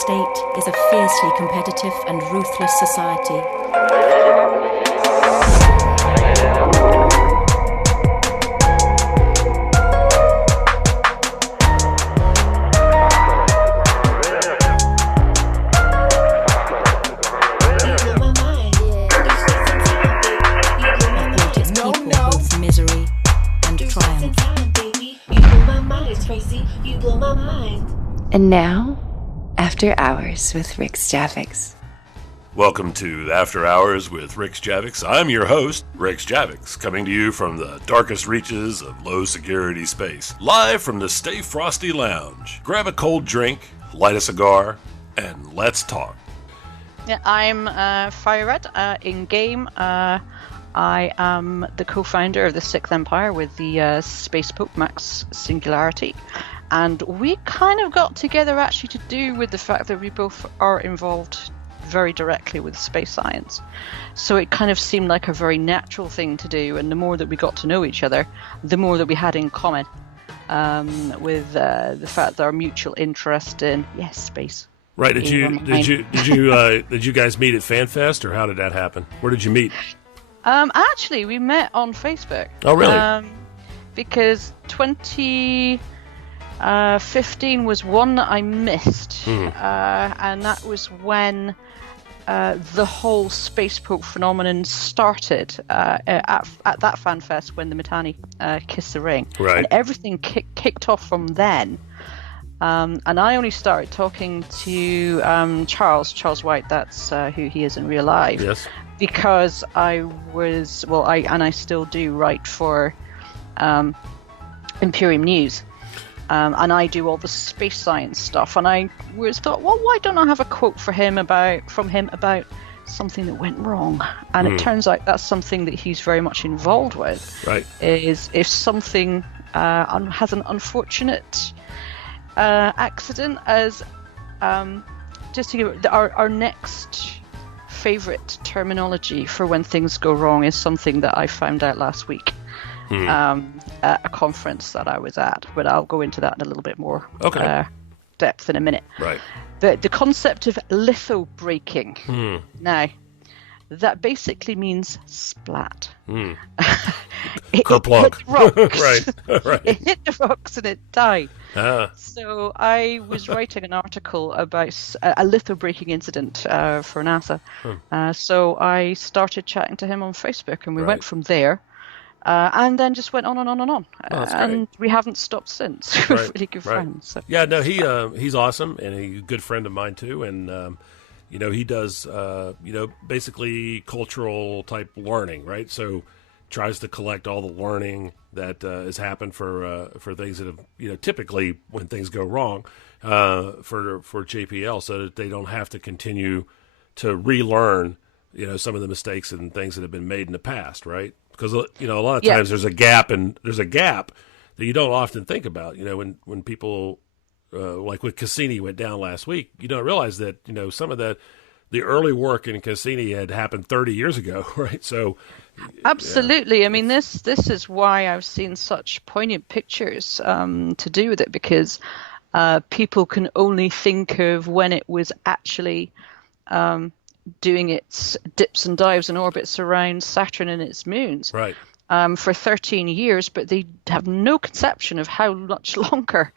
state is a fiercely competitive and ruthless society. And now, After Hours with Rixx Javix. Welcome to After Hours with Rixx Javix. I'm your host, Rixx Javix, coming to you from the darkest reaches of low-security space, live from the Stay Frosty Lounge. Grab a cold drink, light a cigar, and let's talk. Yeah, I'm Feiryred. In-game, I am the co-founder of the Sixth Empire with the Space Pope Max Singularity. And we kind of got together actually to do with the fact that we both are involved very directly with space science. So it kind of seemed like a very natural thing to do. And the more that we got to know each other, the more that we had in common with the fact that our mutual interest in, space. Right. Did you guys meet at FanFest, or how did that happen? Where did you meet? Actually, we met on Facebook. Oh, really? Because 2015 was one that I missed, and that was when the whole Space Pope phenomenon started at that fan fest when the Mittani kissed the ring. Right. And everything kicked off from then. And I only started talking to Charles White, that's who he is in real life. Yes. Because I still do write for Imperium News. And I do all the space science stuff, and I thought, well, why don't I have a quote from him about something that went wrong? And it turns out that's something that he's very much involved with. Right. Is if something has an unfortunate accident, as just to give our next favorite terminology for when things go wrong is something that I found out last week. At a conference that I was at, but I'll go into that in a little bit more depth in a minute. Right. The concept of litho-breaking. Now, that basically means splat. It hit the rocks. Right. It hit the rocks and it died. So I was writing an article about a litho-breaking incident for NASA. So I started chatting to him on Facebook, and we went from there. And then just went on and on and on. And we haven't stopped since. We're really good friends. So. Yeah, no, he's awesome, and he's a good friend of mine too. And he does basically cultural type learning, right? So tries to collect all the learning that has happened for things that have typically when things go wrong for JPL, so that they don't have to continue to relearn some of the mistakes and things that have been made in the past, right? Because a lot of times there's a gap that you don't often think about. When people like with Cassini went down last week, you don't realize that some of the early work in Cassini had happened 30 years ago, right? So absolutely. I mean, this is why I've seen such poignant pictures to do with it, because people can only think of when it was actually doing its dips and dives and orbits around Saturn and its moons for 13 years, but they have no conception of how much longer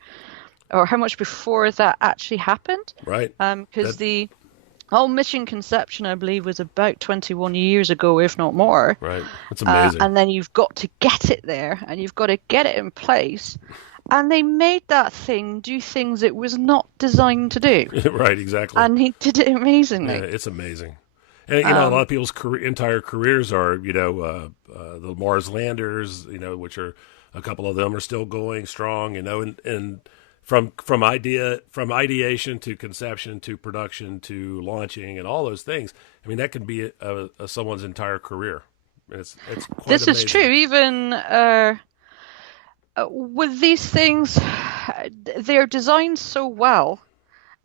or how much before that actually happened. Right. Because the whole mission conception, I believe, was about 21 years ago, if not more. Right. That's amazing. And then you've got to get it there, and you've got to get it in place. And they made that thing do things it was not designed to do. Right, exactly. And he did it amazingly. Yeah, it's amazing. And, a lot of people's entire careers are, the Mars landers, which are a couple of them are still going strong, and from ideation to conception to production to launching and all those things. I mean, that can be someone's entire career. And it's quite this amazing. Is true. Even with these things, they're designed so well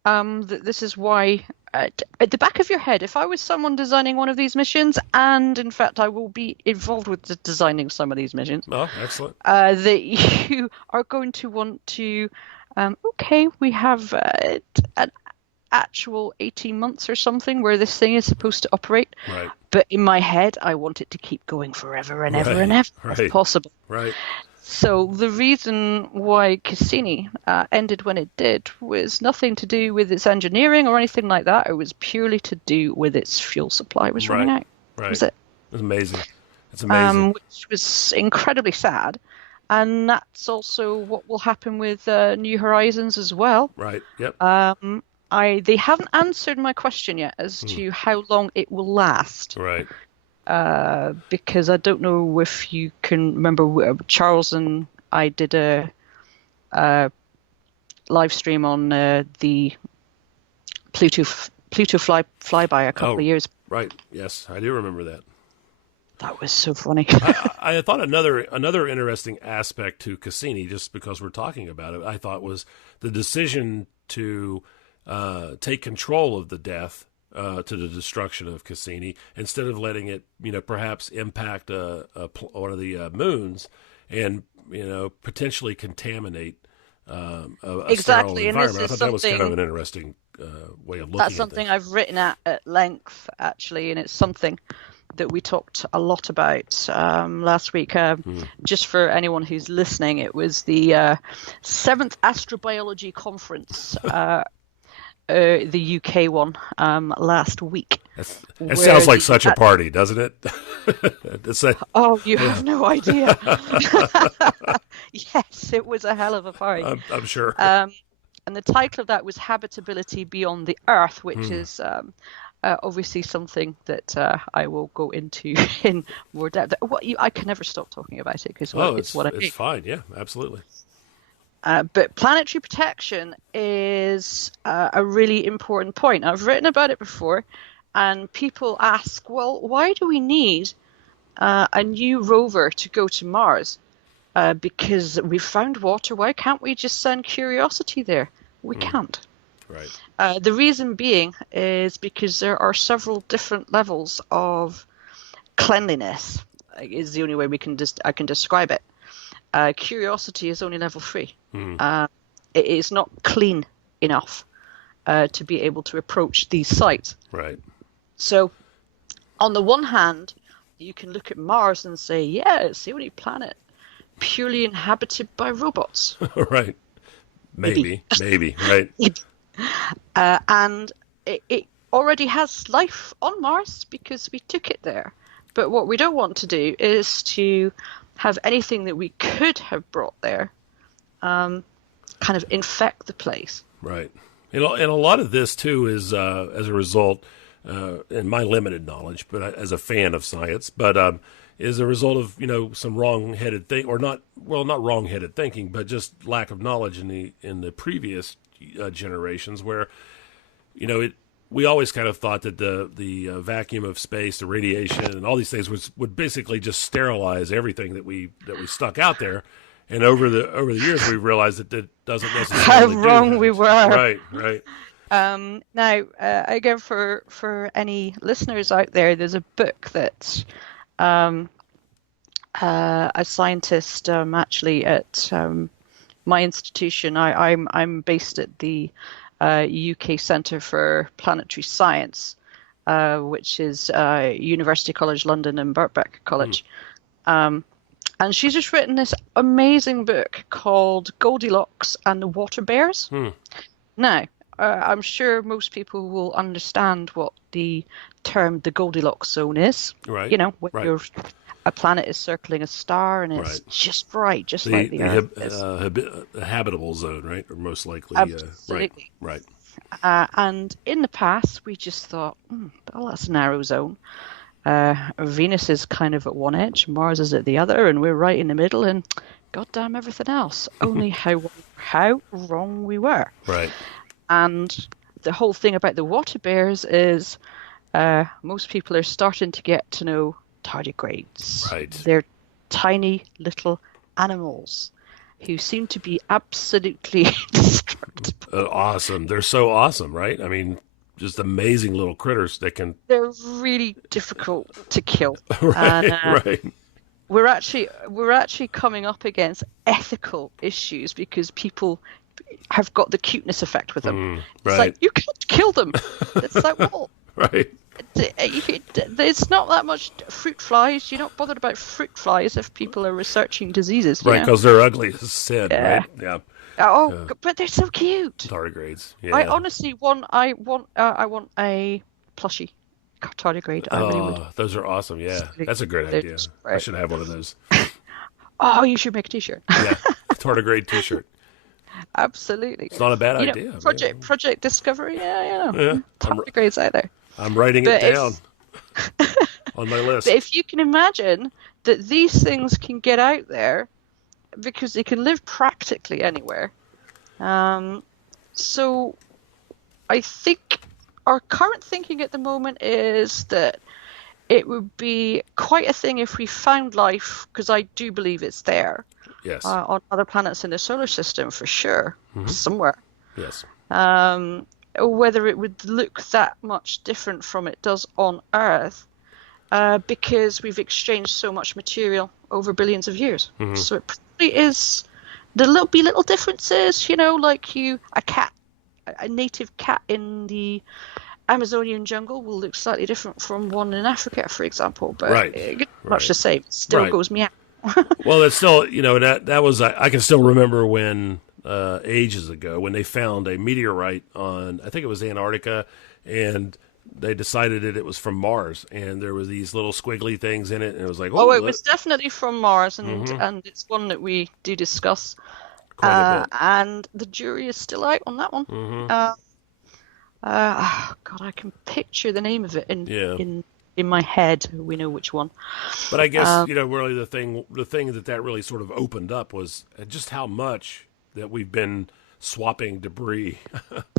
that this is why at the back of your head, if I was someone designing one of these missions, and in fact I will be involved with designing some of these missions, excellent, that you are going to want to, we have actual 18 months or something where this thing is supposed to operate. Right. But in my head, I want it to keep going forever and ever and ever if possible. Right. So the reason why Cassini ended when it did was nothing to do with its engineering or anything like that. It was purely to do with its fuel supply was running out. Right. That was it. It's amazing. It's amazing. Which was incredibly sad. And that's also what will happen with New Horizons as well. Right. Yep. They haven't answered my question yet as to how long it will last. Right. Because I don't know if you can remember, Charles and I did a live stream on the Pluto flyby a couple of years. Right. Yes, I do remember that. That was so funny. I thought another interesting aspect to Cassini, just because we're talking about it, I thought was the decision to take control of the death to the destruction of Cassini instead of letting it, perhaps impact one of the moons and potentially contaminate a sterile environment. I thought that was kind of an interesting way of looking at That's something I've written at length, actually, and it's something that we talked a lot about last week. Just for anyone who's listening, it was the 7th Astrobiology Conference, the UK one, last week. It sounds like such a party, doesn't it? Oh, you have no idea. Yes, it was a hell of a party. I'm sure. And the title of that was Habitability Beyond the Earth, which is obviously something that I will go into in more depth. I can never stop talking about it because it's what I do. It's fine. Yeah, absolutely. But planetary protection is a really important point. I've written about it before, and people ask, well, why do we need a new rover to go to Mars? Because we've found water. Why can't we just send Curiosity there? We can't. Right. The reason being is because there are several different levels of cleanliness. Is the only way I can describe it. Curiosity is only level 3. It is not clean enough to be able to approach these sites. Right. So, on the one hand, you can look at Mars and say, yeah, it's the only planet purely inhabited by robots. Right. Maybe. Right. And it already has life on Mars because we took it there. But what we don't want to do is to have anything that we could have brought there kind of infect the place. Right. And a lot of this, too, is as a result, in my limited knowledge, but as a fan of science, but is a result of, some wrong-headed not wrong-headed thinking, but just lack of knowledge in the previous generations where, we always kind of thought that the vacuum of space, the radiation, and all these things would basically just sterilize everything that we stuck out there. And over the years, we realized that doesn't necessarily how wrong we were. Right. Now, again, for any listeners out there, there's a book that a scientist actually at my institution. I'm based at the UK Centre for Planetary Science, which is University College London and Birkbeck College. And she's just written this amazing book called Goldilocks and the Water Bears. Now, I'm sure most people will understand what the term the Goldilocks zone is. Right. When a planet is circling a star and it's just right, just like the Earth is. A habitable zone, right? Or most likely. Absolutely. Right. And in the past, we just thought, well, that's a narrow zone. Venus is kind of at one edge, Mars is at the other, and we're right in the middle, and goddamn everything else. Only how wrong we were. Right. And the whole thing about the water bears is most people are starting to get to know tardigrades. Right. They're tiny little animals who seem to be absolutely destructible. Awesome. They're so awesome, right? I mean, just amazing little critters that can... They're really difficult to kill. Right, and, right. We're actually coming up against ethical issues because people have got the cuteness effect with them. It's like, you can't kill them. It's like, well, Right. it's not that much fruit flies. You're not bothered about fruit flies if people are researching diseases. Right, because they're ugly as sin, Yeah. right? Yeah. Oh, but they're so cute. Tardigrades. Yeah. I honestly want. I want a plushie tardigrade. I really would. Those are awesome. Yeah, that's a great They're idea. just I great. should have one of those. Oh, you should make a T-shirt. Yeah, tardigrade T-shirt. Absolutely. It's not a bad You know, idea. Project Discovery. Yeah. Yeah. Tardigrades out there. I'm writing But it if- down on my list. But if you can imagine that these things can get out there because they can live practically anywhere. So I think our current thinking at the moment is that it would be quite a thing if we found life, because I do believe it's there, Yes. on other planets in the solar system for sure, somewhere. Yes. Whether it would look that much different from it does on Earth, because we've exchanged so much material over billions of years. So it probably is. There'll be little differences, like a native cat in the Amazonian jungle will look slightly different from one in Africa, for example. But Right. much the same. It still goes meow. Well, it's still, that was, I can still remember when, ages ago, when they found a meteorite on, I think it was Antarctica, and they decided that it was from Mars, and there was these little squiggly things in it, and it was like, It was definitely from Mars, and it's one that we do discuss. quite a bit. And the jury is still out on that one. God, I can picture the name of it in my head. We know which one. But I guess really the thing that really sort of opened up was just how much that we've been swapping debris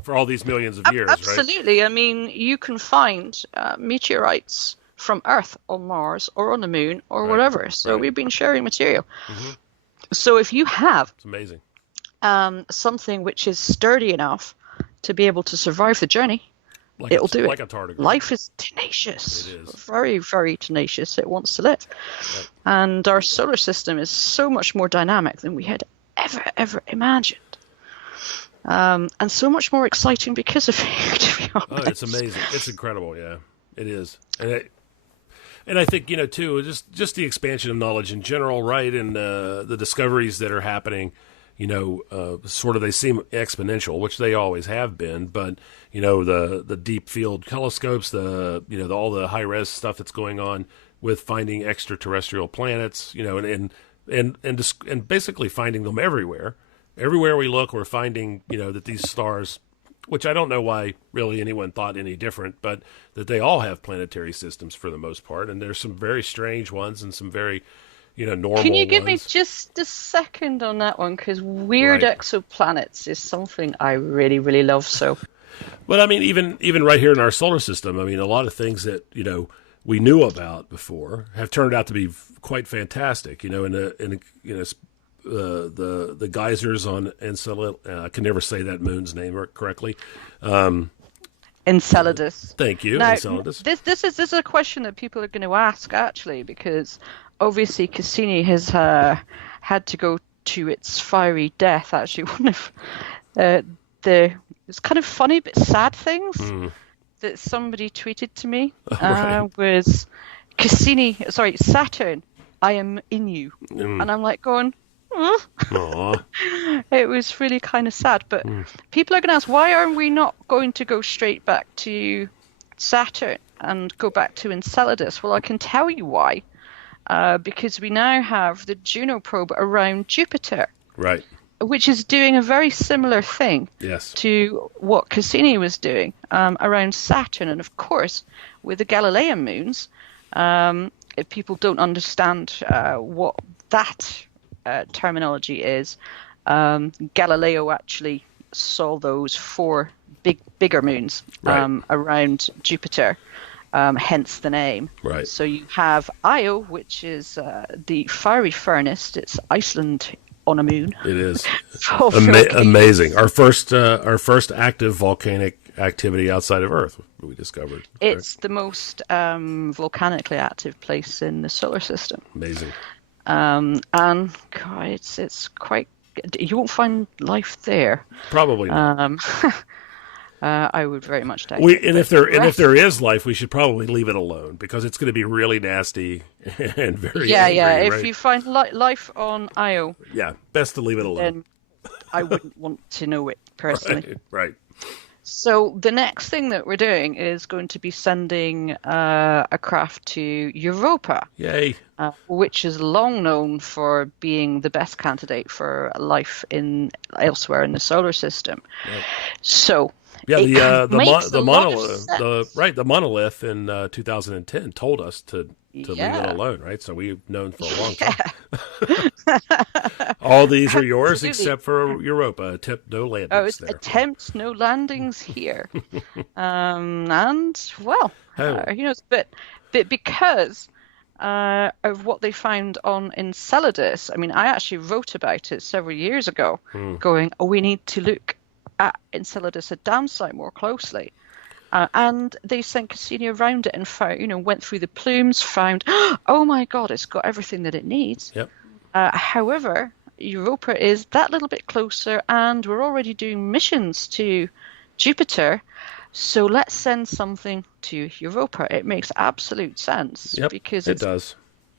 for all these millions of years. Absolutely. Right? I mean, you can find meteorites from Earth on Mars or on the Moon or whatever. So we've been sharing material. So if you have It's amazing. something which is sturdy enough to be able to survive the journey, it'll do like it. a tardigrade. Life is tenacious. It is. Very, very tenacious. It wants to live. Yep. And our solar system is so much more dynamic than we had ever imagined. And so much more exciting because of it, to be honest. Oh, it's amazing. It's incredible. Yeah, it is. And I think, too, just the expansion of knowledge in general, right? And the discoveries that are happening, sort of they seem exponential, which they always have been. But, the deep field telescopes, all the high res stuff that's going on with finding extraterrestrial planets, and basically finding them everywhere. Everywhere we look, we're finding, that these stars, which I don't know why really anyone thought any different, but that they all have planetary systems for the most part. And there's some very strange ones and some very, normal Can you give me ones. just a second on that one? Because weird exoplanets is something I really, really love. So, But I mean, even right here in our solar system, I mean, a lot of things that, we knew about before have turned out to be quite fantastic, the geysers on Enceladus. I can never say that moon's name correctly. Enceladus. Thank you, Now, Enceladus. this is a question that people are going to ask, actually, because obviously Cassini has had to go to its fiery death. Actually, one of it's kind of funny but sad things that somebody tweeted to me was Saturn, I am in you, and I'm like going. Aw. It was really kind of sad, but people are going to ask, why aren't we not going to go straight back to Saturn and go back to Enceladus? Well, I can tell you why. Because we now have the Juno probe around Jupiter, Right. which is doing a very similar thing Yes. to what Cassini was doing around Saturn. And of course, with the Galilean moons, if people don't understand what that terminology is, Galileo actually saw those four bigger moons around Jupiter, hence the name. Right. So you have Io, which is the fiery furnace. It's Iceland on a moon. It is Volcanoes. amazing. Our first active volcanic activity outside of Earth, we discovered. It's the most volcanically active place in the solar system. Amazing. And God, it's quite. You won't find life there. Probably not. I would very much doubt it. And if there is life, we should probably leave it alone because it's going to be really nasty and very angry, If right? you find life on Io, best to leave it alone. then I wouldn't want to know it personally. Right. So the next thing that we're doing is going to be sending a craft to Europa. Yay. Which is long known for being the best candidate for life elsewhere in the solar system. Yep. So the monolith in 2010 told us to leave it alone, right? So we've known for a long time. All these are yours except for Europa. Attempt no landings there. Attempt no landings here. And well, but because of what they found on Enceladus. I mean, I actually wrote about it several years ago, going, we need to look at Enceladus, a dam site, more closely. And they sent Cassini around it and found, went through the plumes, found, oh my God, it's got everything that it needs. Yep. However, Europa is that little bit closer, and we're already doing missions to Jupiter. So let's send something to Europa. It makes absolute sense. Yep, because it does.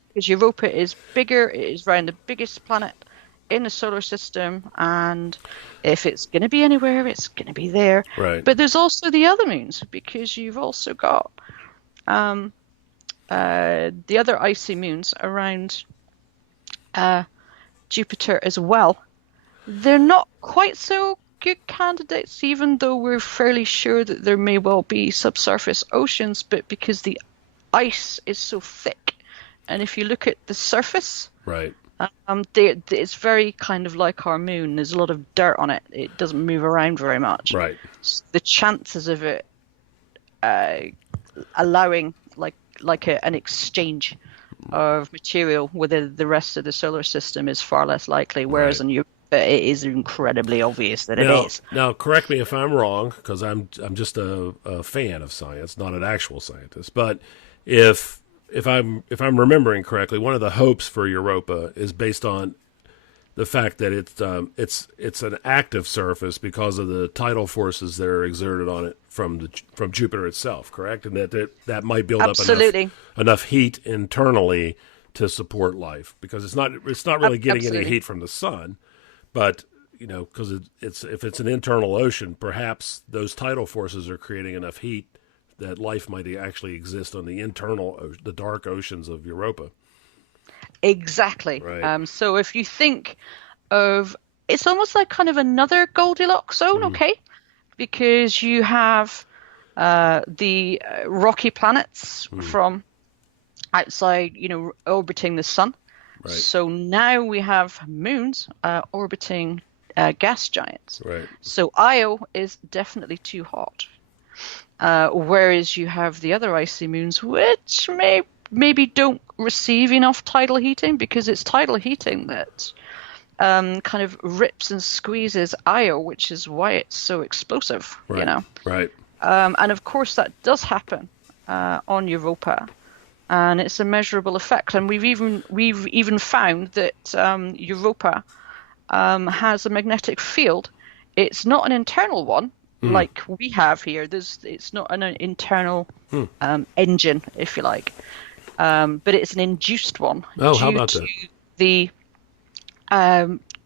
Because Europa is bigger, it is around the biggest planet in the solar system, and if it's going to be anywhere, it's going to be there. Right. But there's also the other moons, because you've also got the other icy moons around Jupiter as well. They're not quite so good candidates, even though we're fairly sure that there may well be subsurface oceans, but because the ice is so thick, and if you look at the surface, right, it's very kind of like our moon. There's a lot of dirt on it. It doesn't move around very much. Right. The chances of it allowing an exchange of material with the rest of the solar system is far less likely, whereas in Europe it is incredibly obvious that it is. Now, correct me if I'm wrong, because I'm just a fan of science, not an actual scientist. But if I'm remembering correctly, one of the hopes for Europa is based on the fact that it's an active surface because of the tidal forces that are exerted on it from Jupiter itself, correct? And that might build up enough heat internally to support life, because it's not really getting any heat from the sun, but because if it's an internal ocean, perhaps those tidal forces are creating enough heat that life might actually exist on the dark oceans of Europa. Exactly. Right. So if you think of, it's almost like kind of another Goldilocks zone, okay? Because you have the rocky planets from outside, orbiting the sun. Right. So now we have moons orbiting gas giants. Right. So Io is definitely too hot. Whereas you have the other icy moons, which maybe don't receive enough tidal heating, because it's tidal heating that kind of rips and squeezes Io, which is why it's so explosive. Right. Right. And of course that does happen on Europa, and it's a measurable effect. And we've even found that Europa has a magnetic field. It's not an internal one like we have here. It's not an internal engine, if you like, but it's an induced one due to the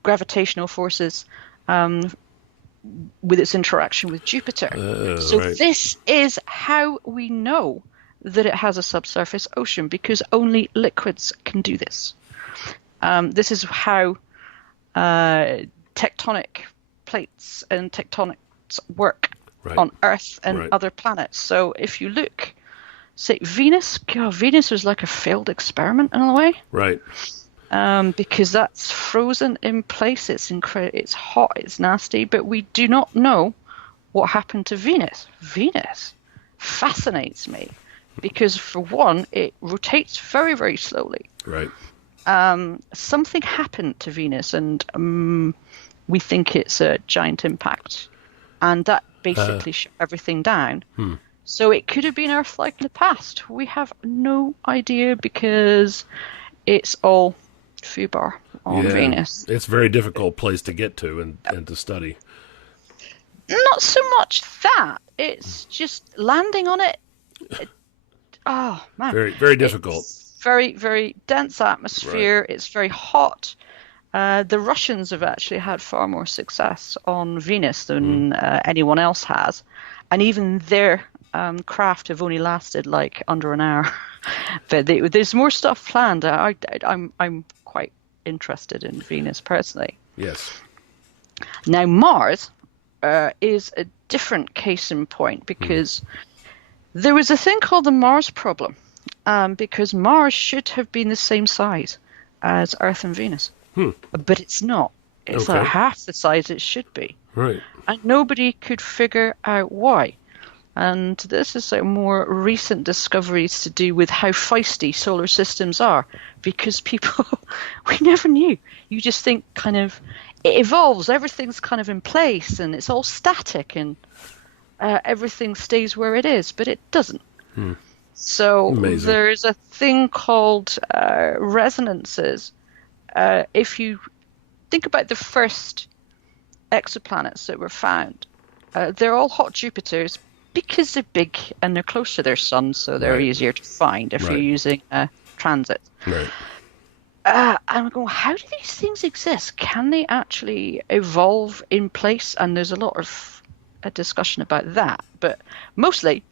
gravitational forces with its interaction with Jupiter. This is how we know that it has a subsurface ocean, because only liquids can do this. This is how tectonic plates and tectonics work on Earth and other planets. So if you look, say, Venus was like a failed experiment in a way. Right. Because that's frozen in place. It's it's hot, it's nasty, but we do not know what happened to Venus. Venus fascinates me because, for one, it rotates very, very slowly. Right. Something happened to Venus, and we think it's a giant impact, and that basically shut everything down. So it could have been Earth-like in the past. We have no idea, because it's all foobar on Venus. It's a very difficult place to get to and to study. Not so much that. It's just landing on it. Oh, man. Very, very difficult. It's very, very dense atmosphere. Right. It's very hot. The Russians have actually had far more success on Venus than anyone else has. And even their craft have only lasted like under an hour. But there's more stuff planned. I'm quite interested in Venus personally. Yes. Now, Mars is a different case in point because there was a thing called the Mars problem, because Mars should have been the same size as Earth and Venus, but it's not. It's like half the size it should be. Right. And nobody could figure out why. And this is like more recent discoveries to do with how feisty solar systems are, because people, we never knew. You just think kind of it evolves, everything's kind of in place and it's all static and everything stays where it is, but it doesn't. So Amazing. There's a thing called resonances. If you think about the first exoplanets that were found, they're all hot Jupiters because they're big and they're close to their sun, so they're easier to find if you're using transit. Right. I'm going, how do these things exist? Can they actually evolve in place? And there's a lot of a discussion about that. But mostly,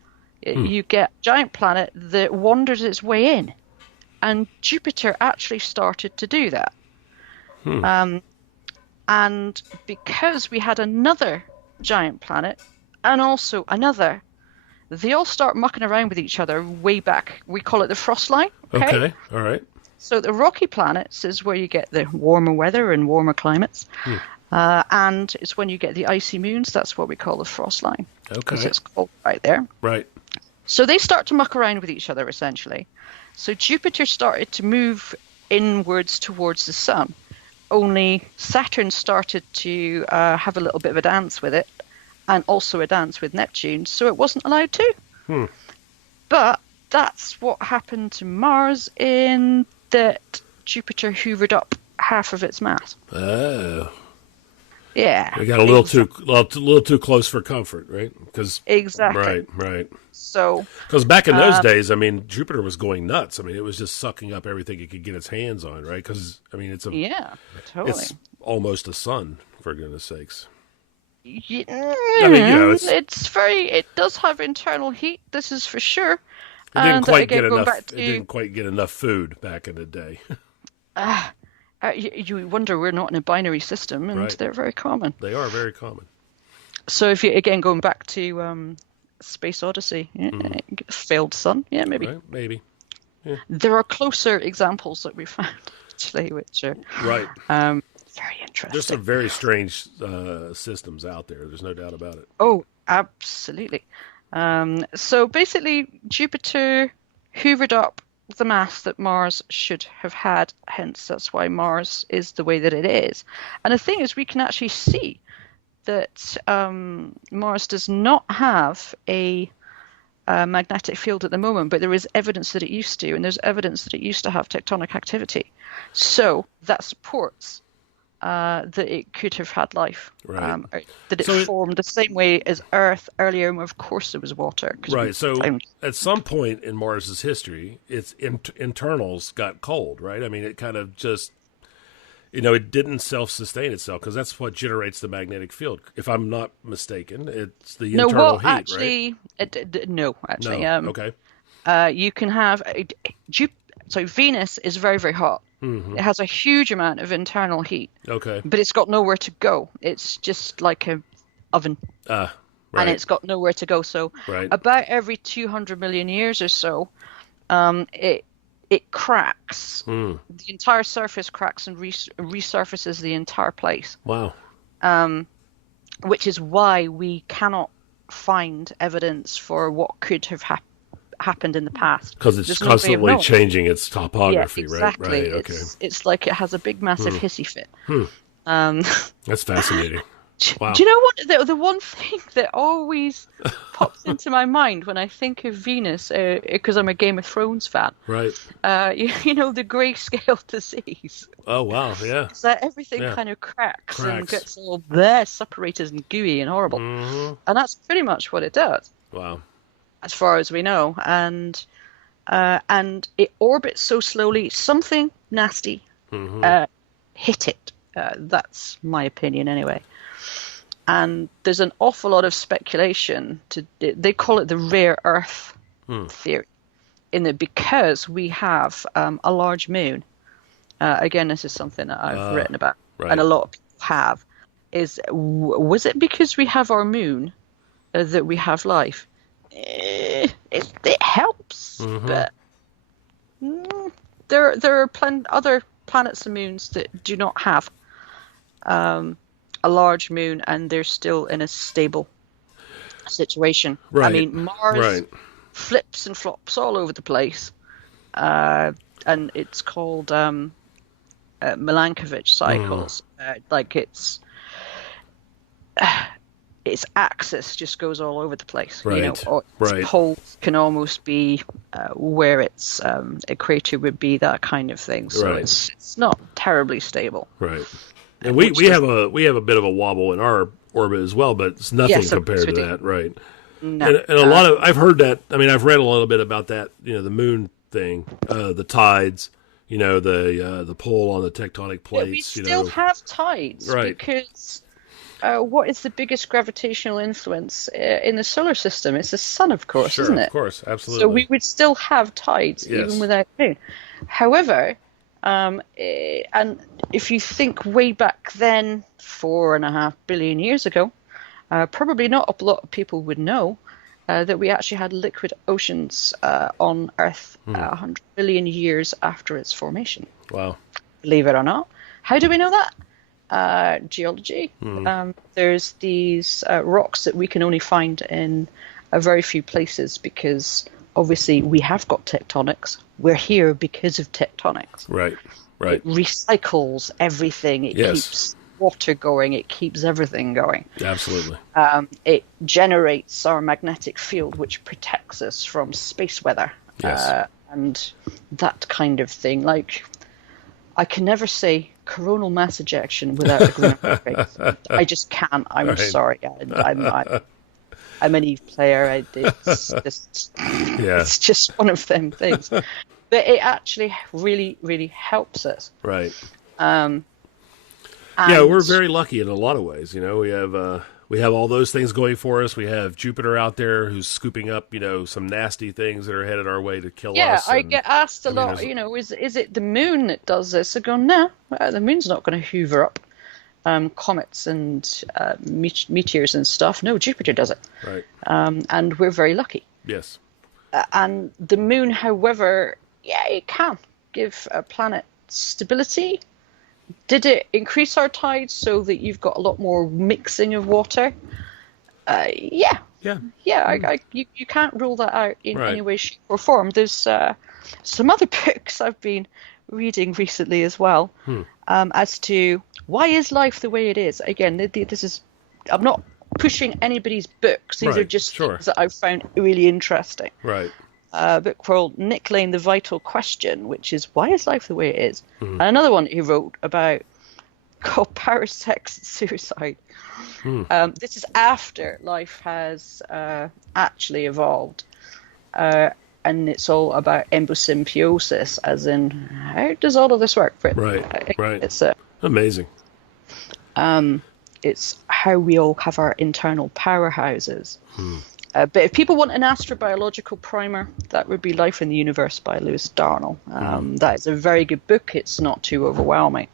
you get a giant planet that wanders its way in. And Jupiter actually started to do that. And because we had another giant planet and also another, they all start mucking around with each other way back. We call it the frost line. Okay. All right. So the rocky planets is where you get the warmer weather and warmer climates. And it's when you get the icy moons, that's what we call the frost line. Okay. Because it's cold right there. Right. So they start to muck around with each other, essentially. So Jupiter started to move inwards towards the sun. Only Saturn started to have a little bit of a dance with it, and also a dance with Neptune, so it wasn't allowed to. But that's what happened to Mars, in that Jupiter hoovered up half of its mass. Oh. Yeah. We got a little too close for comfort, right? Exactly. Right. So, because back in those days, I mean, Jupiter was going nuts. I mean, it was just sucking up everything it could get its hands on, right? Because I mean, totally. It's almost a sun, for goodness sakes. Yeah, I mean, it does have internal heat. This is for sure. It didn't quite get enough. It didn't quite get enough food back in the day. You wonder, we're not in a binary system, and they're very common. They are very common. So if you, again, going back to Space Odyssey, failed sun, maybe. Right, maybe. Yeah. There are closer examples that we found, actually, which are very interesting. There's some very strange systems out there. There's no doubt about it. Oh, absolutely. So basically, Jupiter hoovered up the mass that Mars should have had. Hence, that's why Mars is the way that it is. And the thing is, we can actually see that Mars does not have a magnetic field at the moment, but there is evidence that it used to, and there's evidence that it used to have tectonic activity. So that supports that it could have had life, that it formed the same way as Earth earlier, and of course there was water. Right, so at some point in Mars's history, its internals got cold, right? I mean, it kind of just, it didn't self-sustain itself, because that's what generates the magnetic field. If I'm not mistaken, it's the internal heat, right? No, actually. Okay. You can have, so Venus is very, very hot. It has a huge amount of internal heat. Okay. But it's got nowhere to go. It's just like an oven. And it's got nowhere to go. So about every 200 million years or so, it cracks. The entire surface cracks and resurfaces the entire place. Wow. Which is why we cannot find evidence for what could have happened in the past, because it's constantly changing its topography. Exactly. Right. Okay. It's like it has a big massive hissy fit. That's fascinating. Wow. Do you know what? The one thing that always pops into my mind when I think of Venus, because I'm a Game of Thrones fan, Right. you know, the grayscale disease. Oh, wow. Yeah. It's that everything Yeah. kind of cracks and Cracks. gets all there, separated and gooey and horrible. Mm-hmm. And that's pretty much what it does, Wow. as far as we know. And it orbits so slowly, something nasty hit it. That's my opinion, anyway. And there's an awful lot of speculation. They call it the rare Earth theory, in that because we have a large moon. Again, this is something that I've written about, right. and a lot of people have. Was it because we have our moon that we have life? It helps, but there are other planets and moons that do not have a large moon, and they're still in a stable situation. Right. I mean, Mars flips and flops all over the place, and it's called Milankovitch Cycles. Like its axis just goes all over the place. Right. You know, or its poles can almost be where its equator would be, that kind of thing. So it's not terribly stable. Right. And we have a bit of a wobble in our orbit as well, but it's nothing compared to that, right? No. And a lot of I've heard that. I mean, I've read a little bit about that. You know, the moon thing, the tides. You know, the pull on the tectonic plates. We still have tides, because what is the biggest gravitational influence in the solar system? It's the sun, of course, isn't it? Of course, absolutely. So we would still have tides even without the moon. However, and if you think way back then, 4.5 billion years ago, probably not a lot of people would know that we actually had liquid oceans on Earth 100 billion years after its formation. Wow. Believe it or not. How do we know that? Geology. There's these rocks that we can only find in a very few places, because obviously we have got tectonics. We're here because of tectonics. Right. It recycles everything. It keeps water going. It keeps everything going. Absolutely. It generates our magnetic field, which protects us from space weather. And that kind of thing. Like, I can never say coronal mass ejection without agreeing with Rixx. I just can't. I'm sorry. I'm an Eve player. It's just one of them things. But it actually really, really helps us. Right. Yeah, we're very lucky in a lot of ways. You know, we have all those things going for us. We have Jupiter out there who's scooping up, you know, some nasty things that are headed our way to kill us. Yeah, I get asked a lot, you know, is it the moon that does this? I go, no, the moon's not going to hoover up comets and meteors and stuff. No, Jupiter does it. Right. And we're very lucky. Yes. And the moon, however, it can give a planet stability. Did it increase our tides so that you've got a lot more mixing of water? Yeah. You can't rule that out in any way, shape, or form. There's some other books I've been reading recently as well, as to why is life the way it is. Again, this is, I'm not pushing anybody's books. These are just things that I've found really interesting. Right. A book called Nick Lane, The Vital Question, which is why is life the way it is? And another one he wrote about called Power, Sex, and Suicide. This is after life has actually evolved. And it's all about embosymbiosis, as in, how does all of this work? But Right. It's amazing. It's how we all have our internal powerhouses. But if people want an astrobiological primer, that would be Life in the Universe by Lewis Darnell. That is a very good book. It's not too overwhelming.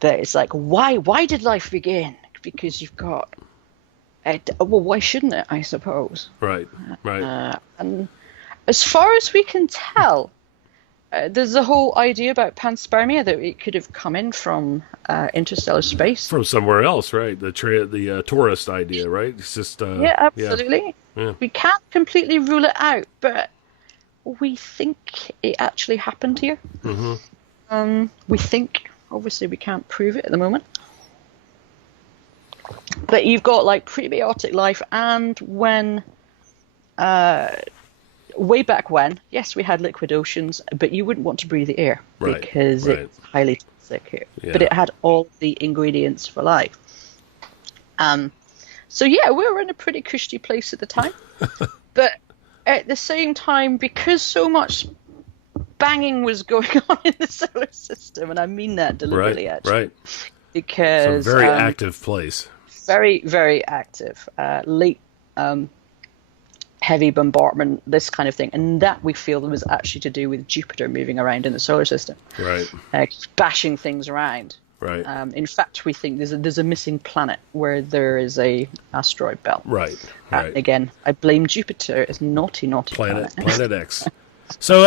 But it's like, why did life begin? Because you've got... well, why shouldn't it, I suppose? Right. And as far as we can tell, there's a whole idea about panspermia, that it could have come in from interstellar space. From somewhere else, right? The tourist idea, right? It's just... yeah, absolutely. Yeah. We can't completely rule it out, but we think it actually happened here. We think. Obviously, we can't prove it at the moment. But you've got like prebiotic life, and way back when, yes, we had liquid oceans, but you wouldn't want to breathe the air because it's highly toxic here. Yeah. But it had all the ingredients for life. So yeah, we were in a pretty cushy place at the time. But at the same time, because so much banging was going on in the solar system, and I mean that deliberately, actually, because it's a very active place. Very, very active. Late heavy bombardment, this kind of thing, and that we feel was actually to do with Jupiter moving around in the solar system, bashing things around. Right. In fact, we think there's a missing planet where there is a asteroid belt. Right. Again, I blame Jupiter as naughty Planet X. So,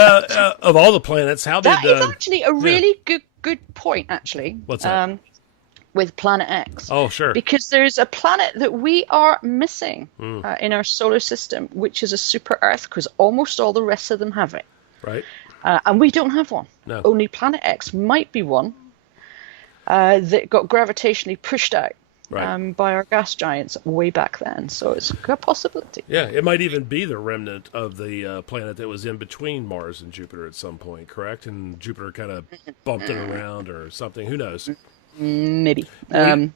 of all the planets, how did that is actually a really good point? Actually, what's that? With Planet X. Oh, sure. Because there's a planet that we are missing in our solar system, which is a super Earth, because almost all the rest of them have it. Right. And we don't have one. No. Only Planet X might be one that got gravitationally pushed out by our gas giants way back then. So it's a possibility. Yeah, it might even be the remnant of the planet that was in between Mars and Jupiter at some point, correct? And Jupiter kind of bumped it around or something. Who knows? Maybe.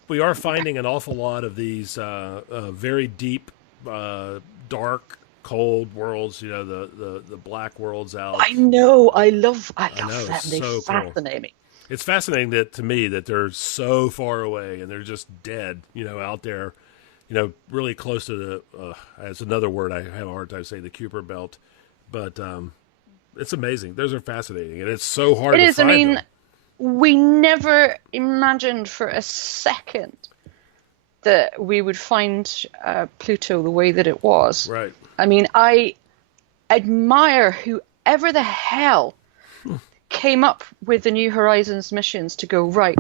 We are finding an awful lot of these very deep, dark, cold worlds. You know, the black worlds out. I know. I love that. They so fascinate cool. me. It's fascinating to me that they're so far away and they're just dead. You know, out there. You know, really close to the. It's another word I have a hard time saying, the Kuiper belt, but it's amazing. Those are fascinating, and it's so hard. It is. I mean. Them. We never imagined for a second that we would find Pluto the way that it was. Right. I mean, I admire whoever the hell came up with the New Horizons missions to go, right,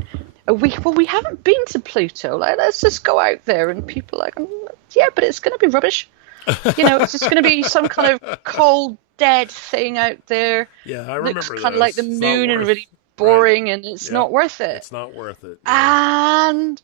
we haven't been to Pluto. Let's just go out there. And people are like, yeah, but it's going to be rubbish. You know, it's just going to be some kind of cold, dead thing out there. Yeah, I remember looks kind of like the moon and really boring, and it's not worth it. It's not worth it. Yeah. And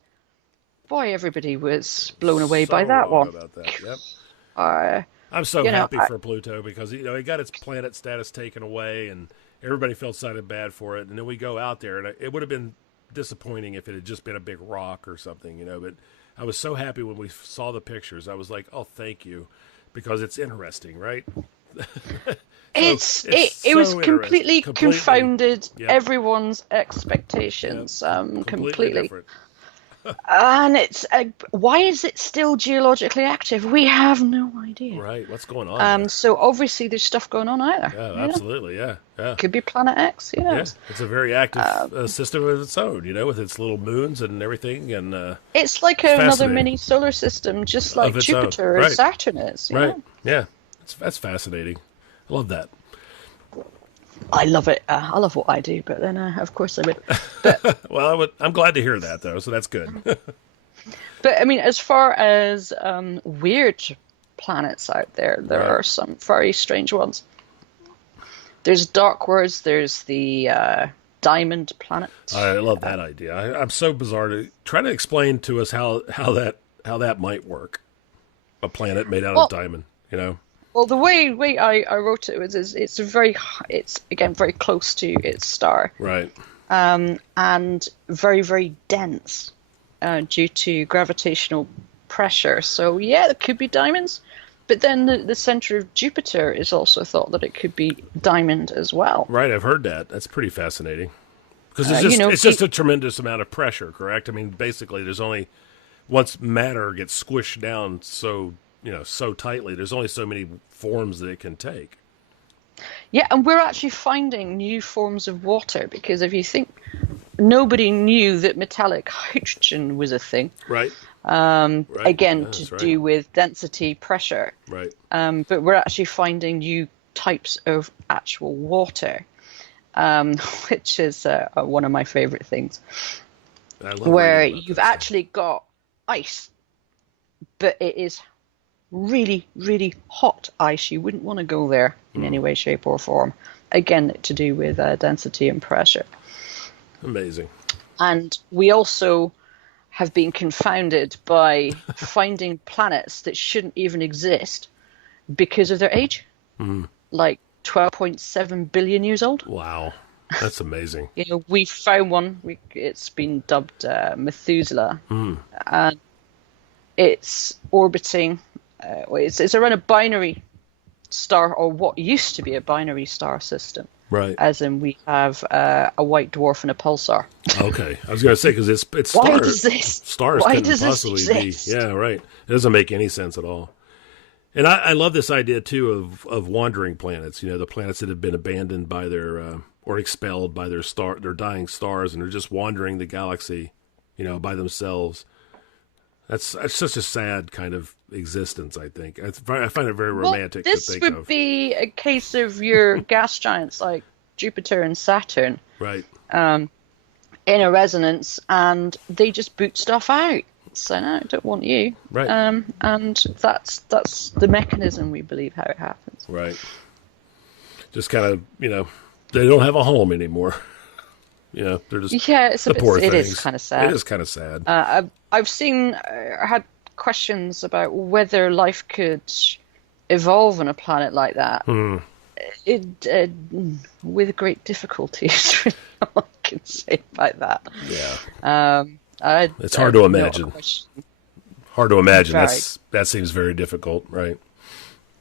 boy, everybody was blown away by that one. About that. Yep. I'm so happy for Pluto because it got its planet status taken away, and everybody felt sounded bad for it. And then we go out there, and it would have been disappointing if it had just been a big rock or something, But I was so happy when we saw the pictures. I was like, oh, thank you, because it's interesting, right? It was completely confounded everyone's expectations. Completely. And it's why is it still geologically active? We have no idea. Right, what's going on? So obviously there's stuff going on out there. Yeah, absolutely. Yeah. Could be Planet X. You know. Yeah, it's a very active system of its own. With its little moons and everything, and it's like another mini solar system, just like Jupiter or Saturn is. Right. Yeah, that's fascinating. I love that. I love it. I love what I do, but then, of course, I would. But, well, I'm glad to hear that, though, so that's good. But, I mean, as far as weird planets out there, there are some very strange ones. There's dark worlds. There's the diamond planet. I love that idea. I'm so bizarre. Try to explain to us how that might work. A planet made out of diamond, Well, the way I wrote it was it's again very close to its star, right? And very, very dense due to gravitational pressure. So yeah, it could be diamonds, but then the center of Jupiter is also thought that it could be diamond as well. Right, I've heard that. That's pretty fascinating because it's just a tremendous amount of pressure. Correct? I mean, basically, there's only once matter gets squished down so tightly, there's only so many forms that it can take. Yeah, and we're actually finding new forms of water because if you think, nobody knew that metallic hydrogen was a thing. Right. Again, to do with density, pressure. Right. But we're actually finding new types of actual water, which is one of my favorite things. Where you've actually got ice, but it is really, really hot ice. You wouldn't want to go there in any way, shape, or form. Again, to do with density and pressure. Amazing. And we also have been confounded by finding planets that shouldn't even exist because of their age, like 12.7 billion years old. Wow, that's amazing. We found one. It's been dubbed Methuselah, and it's orbiting. It's around a binary star, or what used to be a binary star system. Right. As in, we have a white dwarf and a pulsar. Okay, I was going to say because it's why does this? Stars Why couldn't does this possibly exist? be. Yeah, right. It doesn't make any sense at all. And I love this idea too of wandering planets. The planets that have been abandoned by their or expelled by their dying stars, and they're just wandering the galaxy, by themselves. That's such a sad kind of existence, I think. I find it very romantic to think of. This would be a case of your gas giants like Jupiter and Saturn. Right. In a resonance, and they just boot stuff out. So, no, I don't want you. Right. And that's the mechanism, we believe, how it happens. Right. Just kind of, they don't have a home anymore. They're just it is kind of sad. It is kind of sad. I've had questions about whether life could evolve on a planet like that. With great difficulty, is really all I can say about that. Yeah. It's hard to imagine. Hard to imagine. That seems very difficult, right?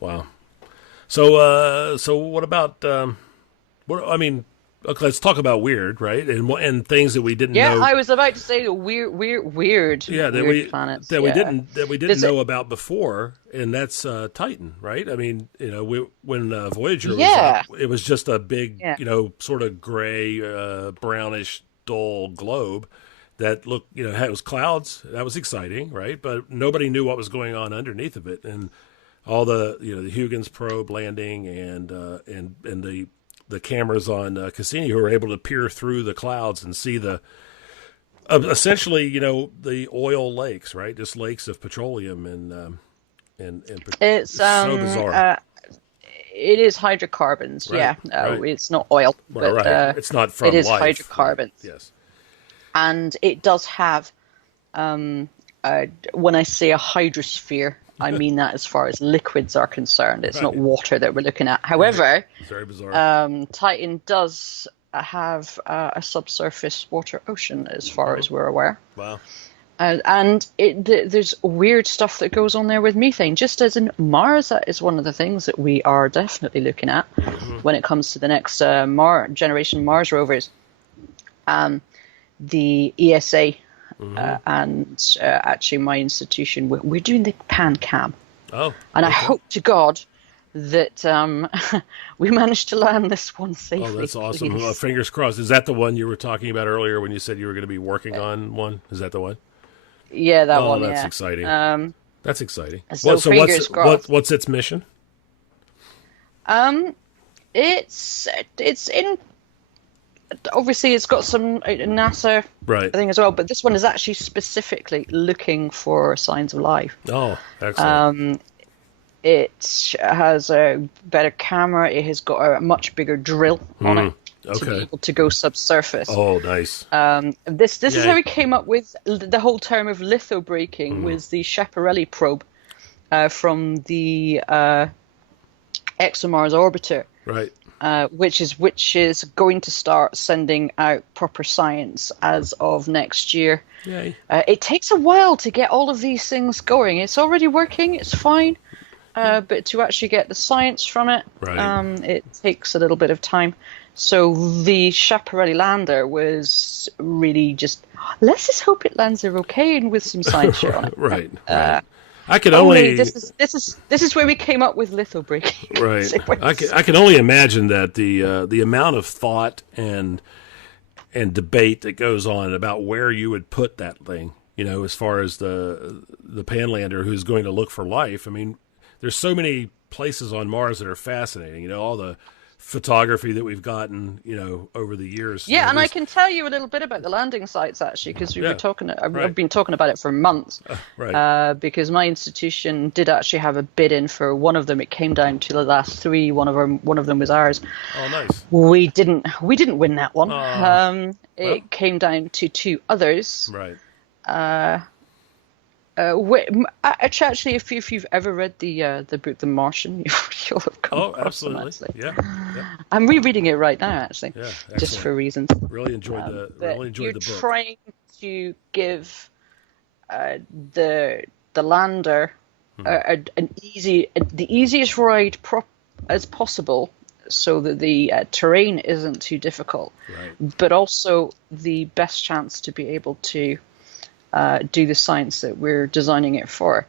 Wow. So what about okay, let's talk about weird, right? And things that we didn't know. Yeah, I was about to say the weird. Yeah, planets. We didn't know about before, and that's Titan, right? I mean, when Voyager was up, it was just a big, sort of gray, brownish, dull globe that looked, it was clouds. That was exciting, right? But nobody knew what was going on underneath of it, and all the the Huygens probe landing and the cameras on Cassini, who were able to peer through the clouds and see the essentially the oil lakes, right? Just lakes of petroleum and it's so bizarre. It is hydrocarbons, right, yeah. Right. It's not oil, Well, but right. It's not from it is life. hydrocarbons. Yes. And it does have, when I say a hydrosphere, I mean that as far as liquids are concerned. It's not water that we're looking at. However, it's very bizarre. Titan does have a subsurface water ocean, as far as we're aware. Wow. And there's weird stuff that goes on there with methane, just as in Mars. That is one of the things that we are definitely looking at when it comes to the next generation Mars rovers. The ESA and actually my institution, we're doing the PanCam. Oh. And I hope to God that we managed to land this one safely. Oh, that's awesome. Well, fingers crossed. Is that the one you were talking about earlier when you said you were going to be working on one? Is that the one? Yeah, that one. Oh, that's exciting. That's exciting. So fingers crossed. What's its mission? It's in. Obviously, it's got some NASA thing as well, but this one is actually specifically looking for signs of life. Oh, excellent. It has a better camera. It has got a much bigger drill on it to be able to go subsurface. Oh, nice. This is how we came up with the whole term of lithobraking, was the Schiaparelli probe from the ExoMars orbiter. Right. Which is going to start sending out proper science as of next year. Yay. It takes a while to get all of these things going. It's already working, it's fine, but to actually get the science from it, it takes a little bit of time. So the Schiaparelli lander was really just, let's just hope it lands there okay and with some science on it. Right. I could only. This is where we came up with lithobraking. Right. I can only imagine that the amount of thought and debate that goes on about where you would put that thing. As far as the Panlander who's going to look for life. I mean, there's so many places on Mars that are fascinating. All the photography that we've gotten, over the years. Yeah, and I can tell you a little bit about the landing sites actually, because we were talking. I've been talking about it for months. Because my institution did actually have a bid in for one of them. It came down to the last three. One of them was ours. Oh, nice. We didn't win that one. It came down to two others. Right. Actually, if you've ever read the book The Martian, you'll have come across them. Absolutely. Yeah. I'm rereading it right now, actually, Yeah, just for reasons. Really enjoyed the You're book. trying to give the lander the easiest ride as possible, so that the terrain isn't too difficult, but also the best chance to be able to do the science that we're designing it for,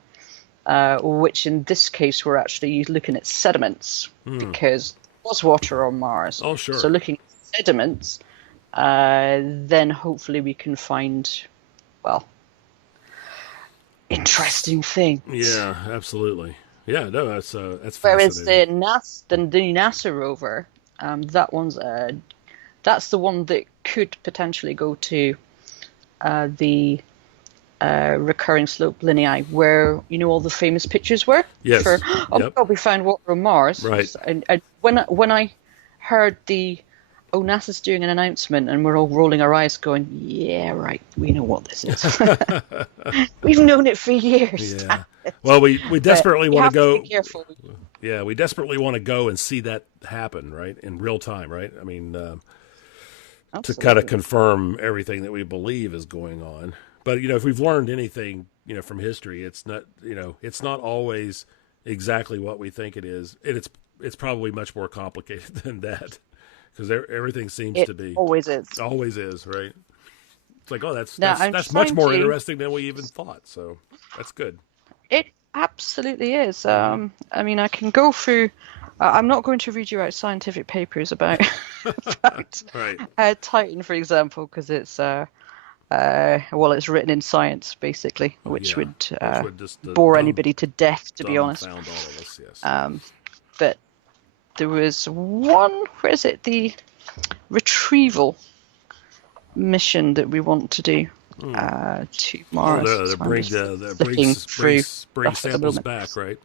which in this case we're actually looking at sediments, because there was water on Mars. Oh, sure. So looking at sediments, then hopefully we can find, interesting things. Yeah, absolutely. Yeah, no, that's Whereas fascinating. the NASA rover, that's the one that could potentially go to the recurring slope lineae, where all the famous pictures were. Yes. My God, we found water on Mars. Right. And when I heard NASA's doing an announcement, and we're all rolling our eyes, going, "Yeah, right, we know what this is. We've known it for years." Yeah. Well, we desperately want to go. Be careful. Yeah, we desperately want to go and see that happen, right, in real time, right? I mean, to kind of confirm everything that we believe is going on. But if we've learned anything, from history, it's not always exactly what we think it is, and it's probably much more complicated than that, because everything seems to be always is, right? It's like, that's much trying more to- interesting than we even thought. So that's good. It absolutely is. I mean, I can go through. I'm not going to read you out scientific papers about Right. Titan, for example, because it's it's written in science, basically, which would just bore anybody to death, to be honest. Dumbfound all of us, yes. But there was one. Where is it? The retrieval mission that we want to do to Mars. Bring samples back, right?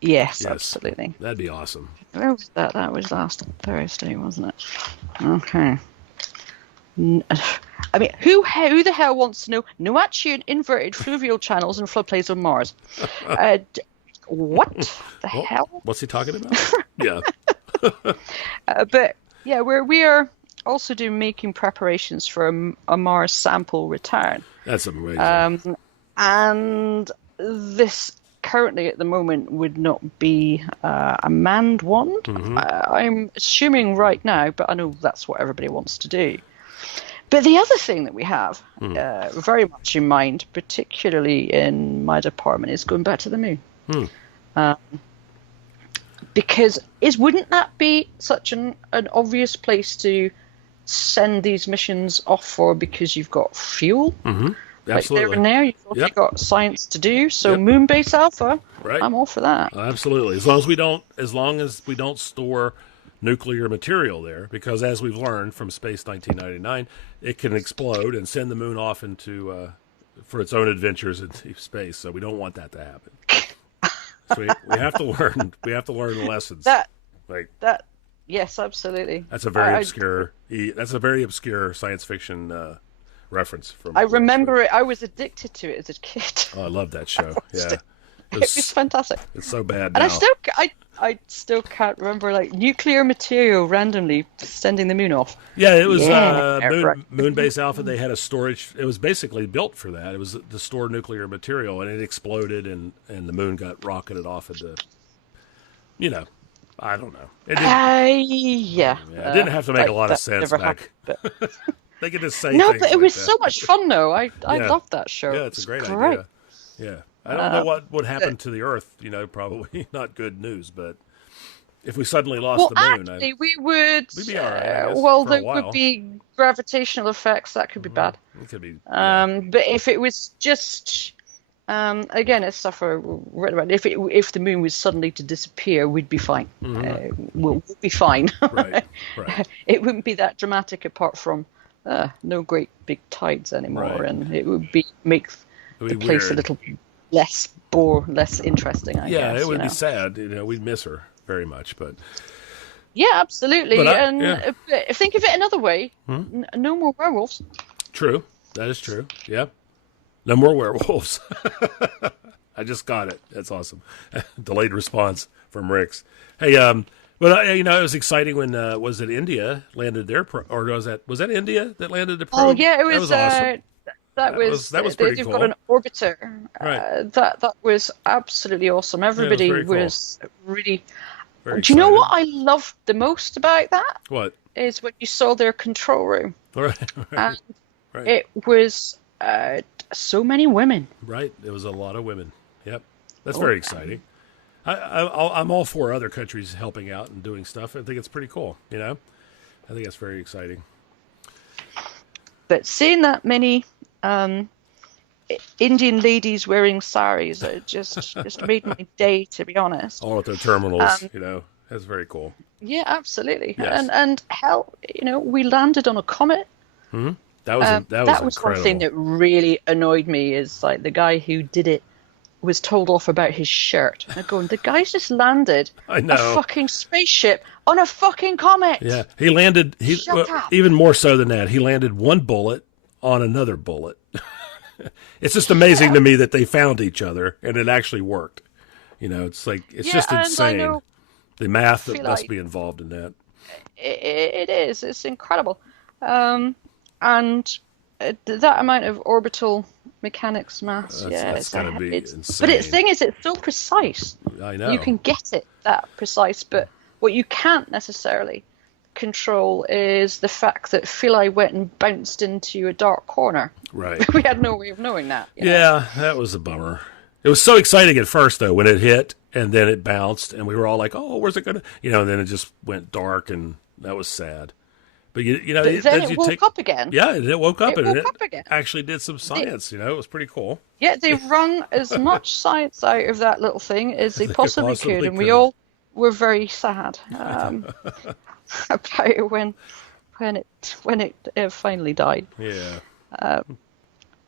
Yes, absolutely. That'd be awesome. Where was that? That was last Thursday, wasn't it? Okay. I mean, who the hell wants to know Noachian inverted fluvial channels and floodplains on Mars? What the hell? What's he talking about? Yeah. But yeah, we are also making preparations for a Mars sample return. That's amazing. And this currently at the moment would not be a manned one. I'm assuming right now, but I know that's what everybody wants to do. But the other thing that we have very much in mind, particularly in my department, is going back to the moon. Because wouldn't that be such an obvious place to send these missions off for, because you've got fuel? Absolutely. Like there and there, you've also got science to do. So Moon Base Alpha, right. I'm all for that. Absolutely. As long as we don't store nuclear material there, because as we've learned from Space 1999, it can explode and send the moon off into for its own adventures into space. So we don't want that to happen. So we have to learn. We have to learn the lessons. Yes, absolutely. That's a very obscure. That's a very obscure science fiction reference from. I remember it. I was addicted to it as a kid. Oh, I love that show. Yeah, it was fantastic. It's so bad and now. I still can't remember nuclear material randomly sending the moon off. Yeah, it was Moon Base Alpha. They had a storage. It was basically built for that. It was to store nuclear material, and it exploded, and the moon got rocketed off into. I don't know. It didn't have to make a lot of sense back. They could just say no, things but it like was that. so much fun though. I loved that show. Yeah, it's a great idea. Yeah, I don't know what would happen to the Earth. Probably not good news. But if we suddenly lost the moon, actually, we'd be all right. I guess, there would be gravitational effects. That could be bad. It could be. But if it was just, again, it's stuff we're right about. If the moon was suddenly to disappear, we'd be fine. We'll be fine. Right. It wouldn't be that dramatic, apart from no great big tides anymore, and it would make the place weird. a little less interesting. I guess. Yeah, it would be sad. We'd miss her very much, but. Yeah, absolutely. But think of it another way. No more werewolves. True. That is true. Yeah. No more werewolves. I just got it. That's awesome. Delayed response from Rixx. Hey, but it was exciting when was it India landed their or was that India that landed the probe? Oh yeah, it was. That was awesome. That was pretty they've cool. got an orbiter. Right. That was absolutely awesome. Everybody was really. Very Do you know excited. what I loved the most about that? What? Is when you saw their control room. Right. And Right. it was so many women. Right. It was a lot of women. Yep. That's very exciting. I'm all for other countries helping out and doing stuff. I think it's pretty cool. I think it's very exciting. But seeing that many Indian ladies wearing saris, it just made my day, to be honest. All at their terminals, that's very cool. Yeah, absolutely. Yes. And hell, we landed on a comet. Mm-hmm. That was incredible. One thing that really annoyed me is like the guy who did it was told off about his shirt. I'm going, the guy's just landed I know. a fucking spaceship on a fucking comet. Yeah, he landed. Shut up. Even more so than that, he landed one bullet on another bullet. It's just amazing to me that they found each other and it actually worked. It's like it's just insane. The math that must be involved in that. It is. It's incredible. And that amount of orbital mechanics maths, that's gotta be insane. But the thing is, it's so precise. I know. You can get it that precise, but what you can't necessarily control is the fact that Philae went and bounced into a dark corner. Right. We had no way of knowing that. Yeah, that was a bummer. It was so exciting at first, though, when it hit, and then it bounced, and we were all like, oh, where's it going to... and then it just went dark, and that was sad. But, but then it woke up again. Yeah, it woke up, it again. Actually did some science, it was pretty cool. Yeah, they wrung as much science out of that little thing as they possibly could, and we all were very sad about it when it finally died. Yeah.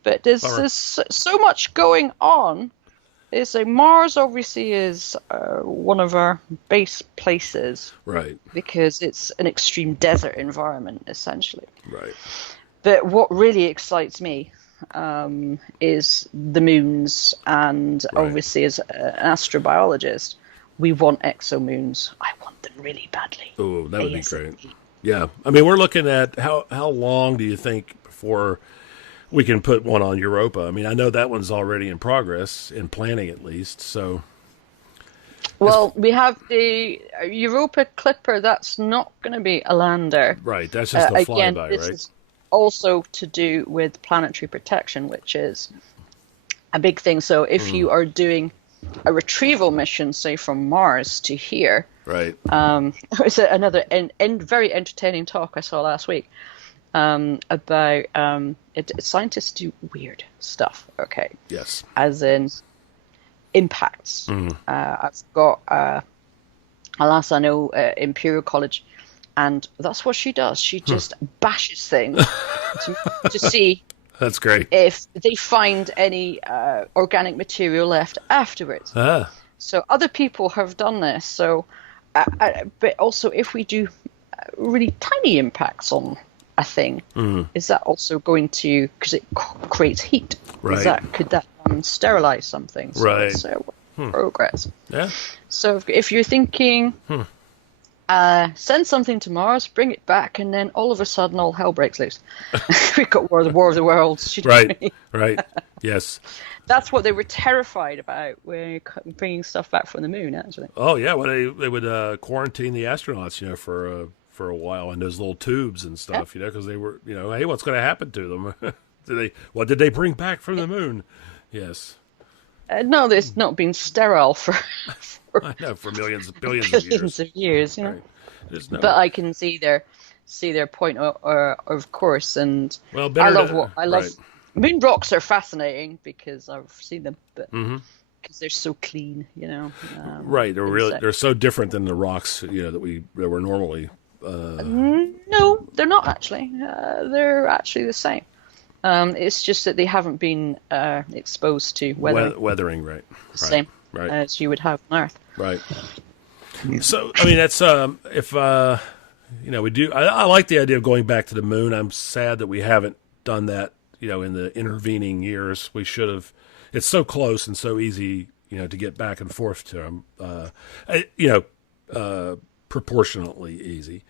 But there's so much going on. Mars obviously is one of our base places, right? Because it's an extreme desert environment, essentially. Right. But what really excites me is the moons, and obviously as an astrobiologist, we want exomoons. I want them really badly. Oh, that would be great. Yeah, I mean, we're looking at how long do you think before we can put one on Europa? I mean, I know that one's already in progress, in planning at least, so... Well, we have the Europa Clipper. That's not going to be a lander. Right, that's just a again, flyby, this right? is also to do with planetary protection, which is a big thing. So if you are doing a retrieval mission, say from Mars to here... Right. It was another very entertaining talk I saw last week. About scientists do weird stuff, okay? Yes. As in impacts. I've got a lass I know Imperial College, and that's what she does. She just bashes things to see That's great. if they find any organic material left afterwards. So other people have done this. So, but also if we do really tiny impacts on a thing, is that also going to, because it creates heat, right? Could that sterilize something? So right. it's progress. Yeah. So if you're thinking, send something to Mars, bring it back, and then all of a sudden all hell breaks loose. We've got War of the Worlds. Right. Right. Yes. That's what they were terrified about when bringing stuff back from the moon, actually. Oh yeah, well they would quarantine the astronauts, for a while in those little tubes and stuff, because they were, hey, what's going to happen to them? What did they bring back from the moon? Yes. No, there's not been sterile for I know, for billions of years. Right. But I can see their point, of course, and well, I love. Right. Moon rocks are fascinating because I've seen them, but because they're so clean, right, they're so different than the rocks, that we're normally. No, they're not actually. They're actually the same. It's just that they haven't been exposed to weathering, right? The same as you would have on Earth. Right. So, I mean, that's if we do. I like the idea of going back to the moon. I'm sad that we haven't done that, in the intervening years, we should have. It's so close and so easy, to get back and forth to them. Proportionately easy.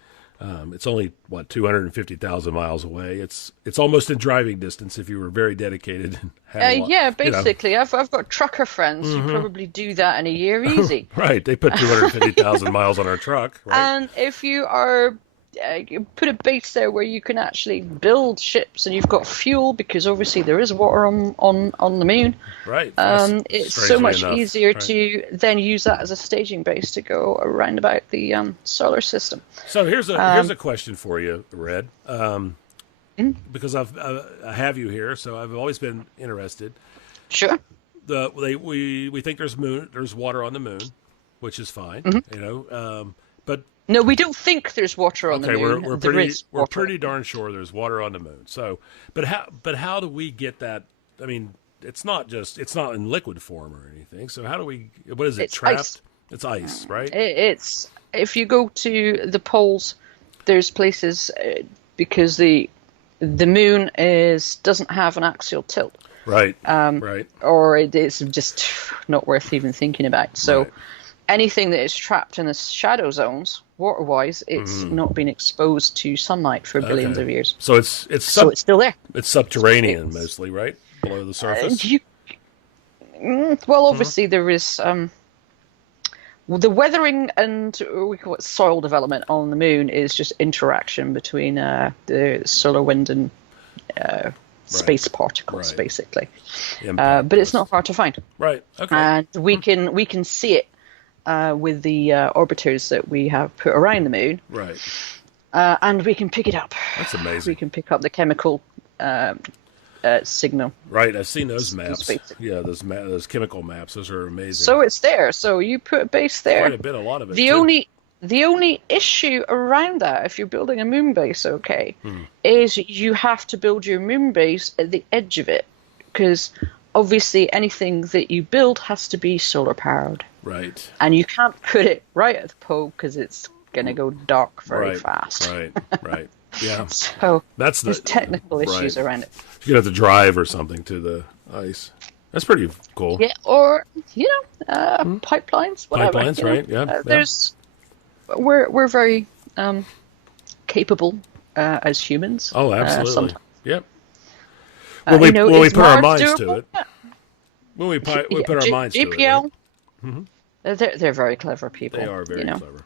It's only 250,000 miles away. It's almost in driving distance if you were very dedicated. And basically, I've got trucker friends who probably do that in a year easy. Right, they put 250,000 miles on our truck. Right? And if you are you put a base there where you can actually build ships and you've got fuel, because obviously there is water on the moon. Right. It's so much easier to then use that as a staging base to go around about the solar system. So here's a question for you, Red. Because I have you here, so I've always been interested. Sure. We think there's water on the moon, which is fine. But no, we don't think there's water on the moon. We're pretty darn sure there's water on the moon. So, but how do we get that? I mean, it's not in liquid form or anything. So how do we? What is it? It's trapped? Ice. It's ice, right? It's if you go to the poles, there's places because the moon doesn't have an axial tilt. Right. Right. Or it is just not worth even thinking about. So. Right. Anything that is trapped in the shadow zones, water-wise, it's not been exposed to sunlight for billions of years. So it's still there. It's subterranean mostly, right? Below the surface? Obviously there is the weathering and we call it soil development on the moon is just interaction between the solar wind and space particles, basically. But it's not hard to find. Right. Okay. And we can see it. With the orbiters that we have put around the moon. Right. And we can pick it up. That's amazing. We can pick up the chemical signal. Right, I've seen those maps. Yeah, those chemical maps. Those are amazing. So it's there. So you put a base there. Quite a lot of it. The only issue around that, if you're building a moon base, is you have to build your moon base at the edge of it, because obviously anything that you build has to be solar powered. Right. And you can't put it right at the pole because it's going to go dark very fast. Right. Yeah. So there's technical issues around it. You have to drive or something to the ice. That's pretty cool. Yeah, or pipelines, whatever. Pipelines, right? Yeah. We're very capable as humans. Oh, absolutely. Yep. When we put our minds to it. Yeah. When we put our minds to it. GPL. Right? They're very clever people. They are very clever.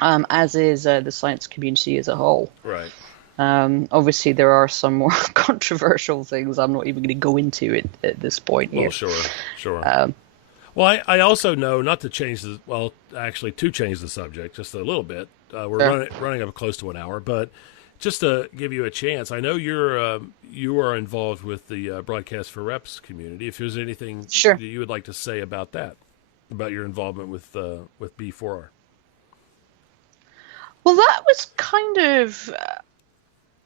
As is the science community as a whole. Right. Obviously, there are some more controversial things I'm not even going to go into at this point here. Well, sure. Well, I also know, not to change to change the subject just a little bit. We're running up close to an hour, but just to give you a chance, I know you are involved with the Broadcast for Reps community. If there's anything that you would like to say about that, about your involvement with B4R. Well, that was kind of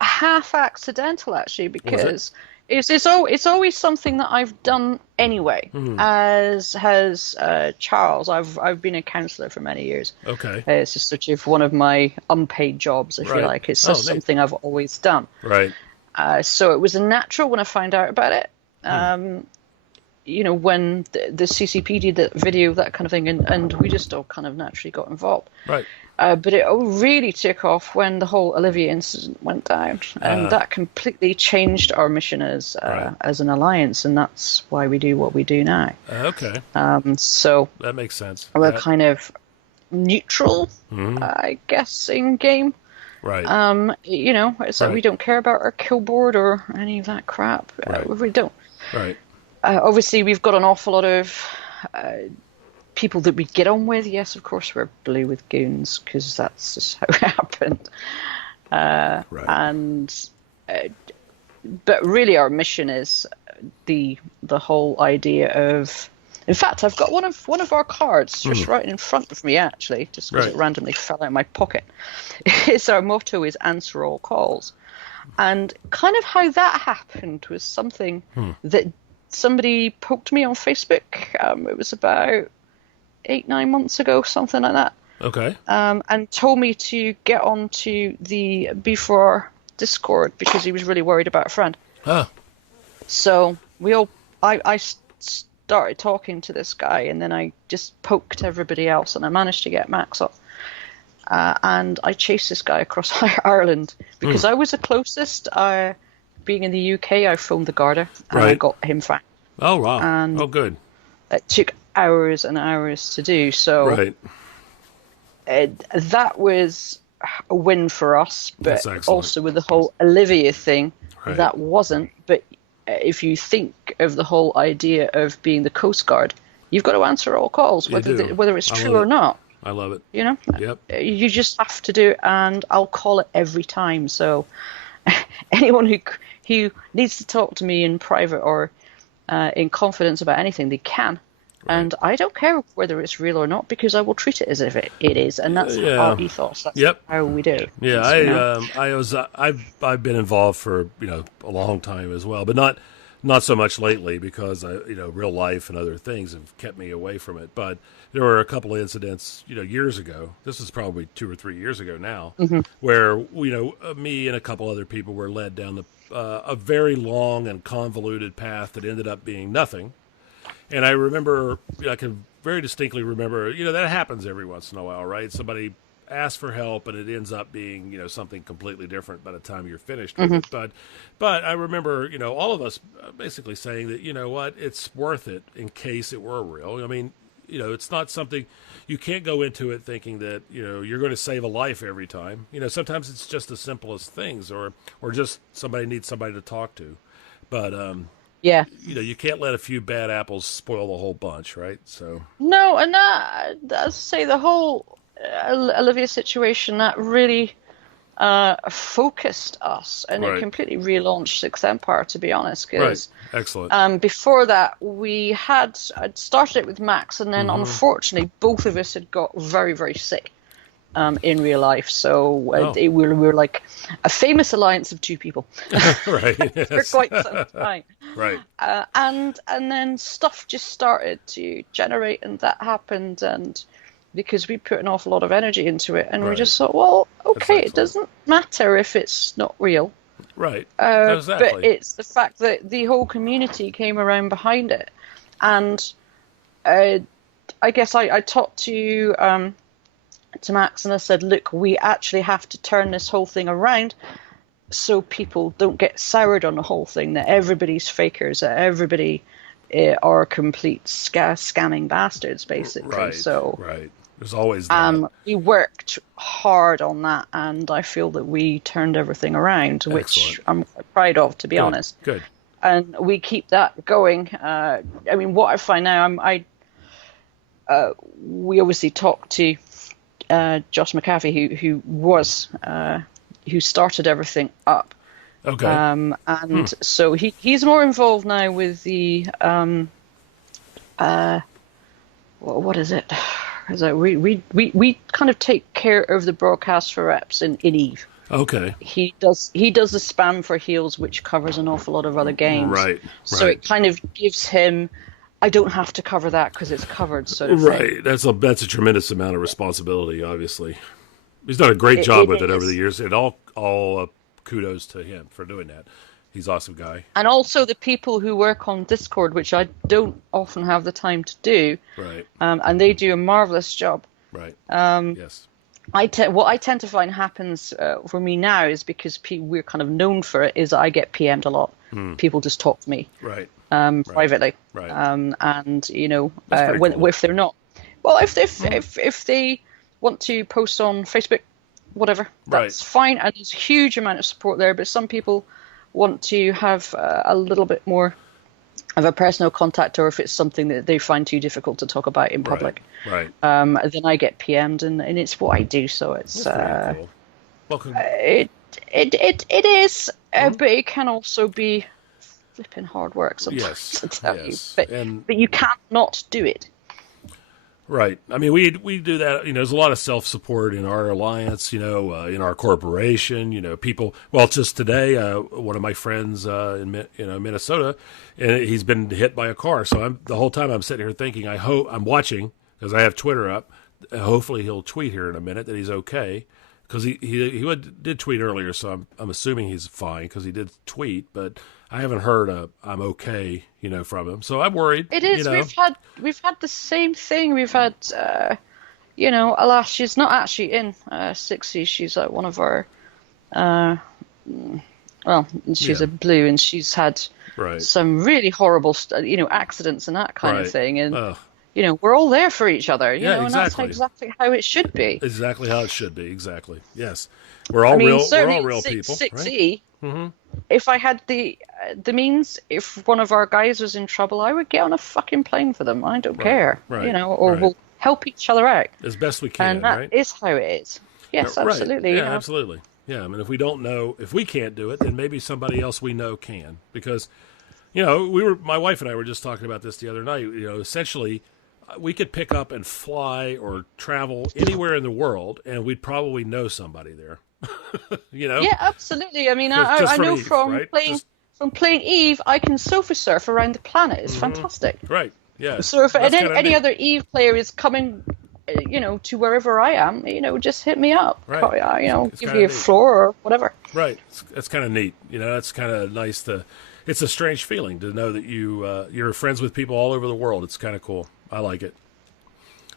half accidental, actually, because it's always something that I've done anyway. As has Charles. I've been a counsellor for many years. Okay. It's just sort of one of my unpaid jobs, if you like. It's just something I've always done. Right. So it was a natural when I found out about it. When the CCP did that video, that kind of thing, and we just all kind of naturally got involved. Right. But it really took off when the whole Olivia incident went down, and that completely changed our mission as an alliance, and that's why we do what we do now. Okay. So that makes sense. We're kind of neutral, I guess, in game. Right. It's like we don't care about our kill board or any of that crap. We don't. Right. Obviously, we've got an awful lot of people that we get on with. Yes, of course, we're blue with goons because that's just how it happened. But really, our mission is the whole idea of. In fact, I've got one of our cards just right in front of me, actually, just because it randomly fell out of my pocket. Our motto is "Answer all calls," and kind of how that happened was something that somebody poked me on Facebook. It was about 8-9 months ago, something like that. Okay. And told me to get onto the B4 Discord because he was really worried about a friend. Huh. So I started talking to this guy, and then I just poked everybody else, and I managed to get Max off. And I chased this guy across Ireland because I was the closest. Being in the UK, I phoned the Garda and I got him found. Oh, wow. And oh, good. It took hours and hours to do. So that was a win for us. But also with the whole Olivia thing, that wasn't. But if you think of the whole idea of being the Coast Guard, you've got to answer all calls, whether it's true or not. I love it. You know? Yep. You just have to do it, and I'll call it every time. So anyone who needs to talk to me in private or in confidence about anything, they can. And I don't care whether it's real or not, because I will treat it as if it is, and that's our ethos. That's how we do. Yeah, I've been involved for a long time as well, but not so much lately because real life and other things have kept me away from it. But there were a couple of incidents years ago. This is probably 2 or 3 years ago now, where me and a couple other people were led down a very long and convoluted path that ended up being nothing. And I remember, I can very distinctly remember, that happens every once in a while, right? Somebody asks for help and it ends up being, something completely different by the time you're finished with it. But I remember, all of us basically saying that, it's worth it in case it were real. I mean, it's not something, you can't go into it thinking that, you're going to save a life every time. Sometimes it's just the simplest things or just somebody needs somebody to talk to. But, you can't let a few bad apples spoil the whole bunch, right? So no, and that, as I say, the whole Olivia situation, that really focused us, and it completely relaunched Sixth Empire, to be honest. Cause, excellent. Before that, I'd started it with Max, and then unfortunately, both of us had got very, very sick. In real life, so we were like a famous alliance of two people for quite some time. And then stuff just started to generate, and that happened, and because we put an awful lot of energy into it, and we just thought, well, okay, it doesn't matter if it's not real, exactly. But it's the fact that the whole community came around behind it, and I guess I talked to Max, and I said, look, we actually have to turn this whole thing around so people don't get soured on the whole thing, that everybody's fakers, that everybody are complete scamming bastards, basically. There's always that. We worked hard on that, and I feel that we turned everything around, which I'm quite proud of, to be honest. Good. And we keep that going. I mean, what I find now, we obviously talked to Josh McAfee, who started everything up. So he's more involved now with the what is it? We kind of take care of the broadcast for reps in Eve. He does the spam for Heels, which covers an awful lot of other games. So it kind of gives him, I don't have to cover that because it's covered, sort of thing. That's a tremendous amount of responsibility, obviously. He's done a great job with it over the years, and all kudos to him for doing that. He's an awesome guy. And also the people who work on Discord, which I don't often have the time to do. And they do a marvelous job. Yes. What I tend to find happens for me now is because we're kind of known for it, is I get PM'd a lot. People just talk to me. Privately. And if they're not, well, if they want to post on Facebook, whatever, that's fine, and there's a huge amount of support there. But some people want to have a little bit more of a personal contact, or if it's something that they find too difficult to talk about in public, then I get PM'd, and it's what I do. So it's cool. It is, but it can also be flipping hard work sometimes, to tell you. But you can't not do it. I mean, we do that. There's a lot of self-support in our alliance, in our corporation, people. Well, just today, one of my friends in Minnesota, and he's been hit by a car. So the whole time I'm sitting here thinking, I'm watching because I have Twitter up. Hopefully he'll tweet here in a minute that he's okay. because did tweet earlier, so I'm assuming he's fine because he did tweet, but I haven't heard I'm okay, from him. So I'm worried. It is. We've had the same thing. We've had, alas, she's not actually in 60. She's one of our, she's a blue, and she's had some really horrible, accidents and that kind of thing. And we're all there for each other. You know, exactly. And that's exactly how it should be. Exactly how it should be. Exactly. Yes, we're all real. We're all real people. 6E. Right? Mm-hmm. If I had the means, if one of our guys was in trouble, I would get on a fucking plane for them. I don't care, we'll help each other out as best we can. And that is how it is. Yes, absolutely. Yeah, absolutely. Yeah, I mean, if we can't do it, then maybe somebody else we know can. Because, my wife and I were just talking about this the other night. Essentially, we could pick up and fly or travel anywhere in the world, and we'd probably know somebody there. Yeah, absolutely. I mean, I know Eve, from playing Eve, I can sofa surf around the planet. It's fantastic. Right. Yeah. So if any other Eve player is coming, to wherever I am, just hit me up. Right. Give you a floor or whatever. Right. It's kind of neat. It's kind of nice it's a strange feeling to know that you're friends with people all over the world. It's kind of cool. I like it.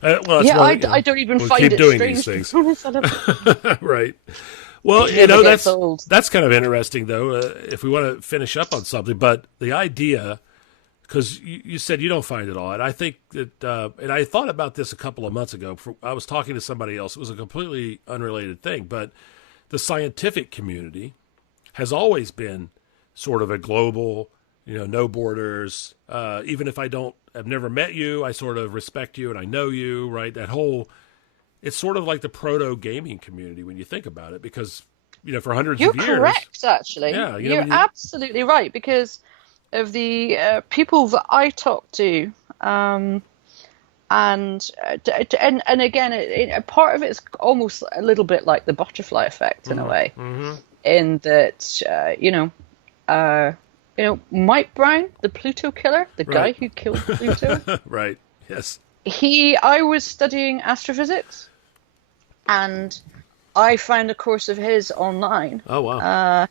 I don't even find keep it doing strange. These things. Right. Well, that's kind of interesting, though, if we want to finish up on something. But the idea, because you said you don't find it odd. I think that, and I thought about this a couple of months ago. I was talking to somebody else. It was a completely unrelated thing. But the scientific community has always been sort of a global, no borders. Even if I've never met you, I sort of respect you and I know you, right? It's sort of like the proto gaming community when you think about it, because, for hundreds of years. You're correct, actually. Yeah, you're absolutely right, because of the people that I talk to, and again, a part of it's almost a little bit like the butterfly effect in a way, in that, Mike Brown, the Pluto killer, the guy who killed Pluto. Right. Yes. I was studying astrophysics, and I found a course of his online. Oh wow!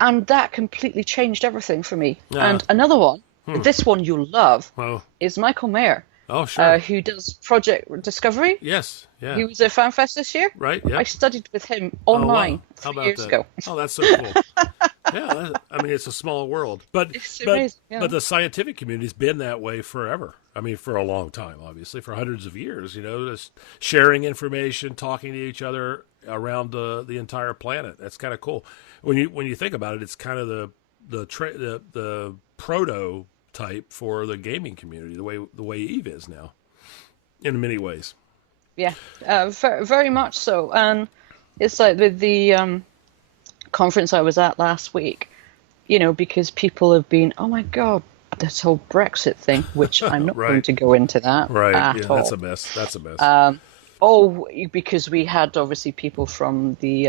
And that completely changed everything for me. And another one, this one you'll love, is Michael Mayer. Oh sure. Who does Project Discovery? Yes. Yeah. He was at FanFest this year. Right. Yeah. I studied with him online 3 years ago. Oh, that's so cool. Yeah, I mean, it's a small world, but it's amazing, but the scientific community's been that way forever. I mean, for a long time, obviously, for hundreds of years. Just sharing information, talking to each other around the entire planet. That's kind of cool. When you think about it, it's kind of the prototype for the gaming community, the way Eve is now, in many ways. Yeah, very, very much so. And it's like with the conference I was at last week, because people have been, oh my God, this whole Brexit thing, which I'm not going to go into that at all. That's a mess. Because we had obviously people from the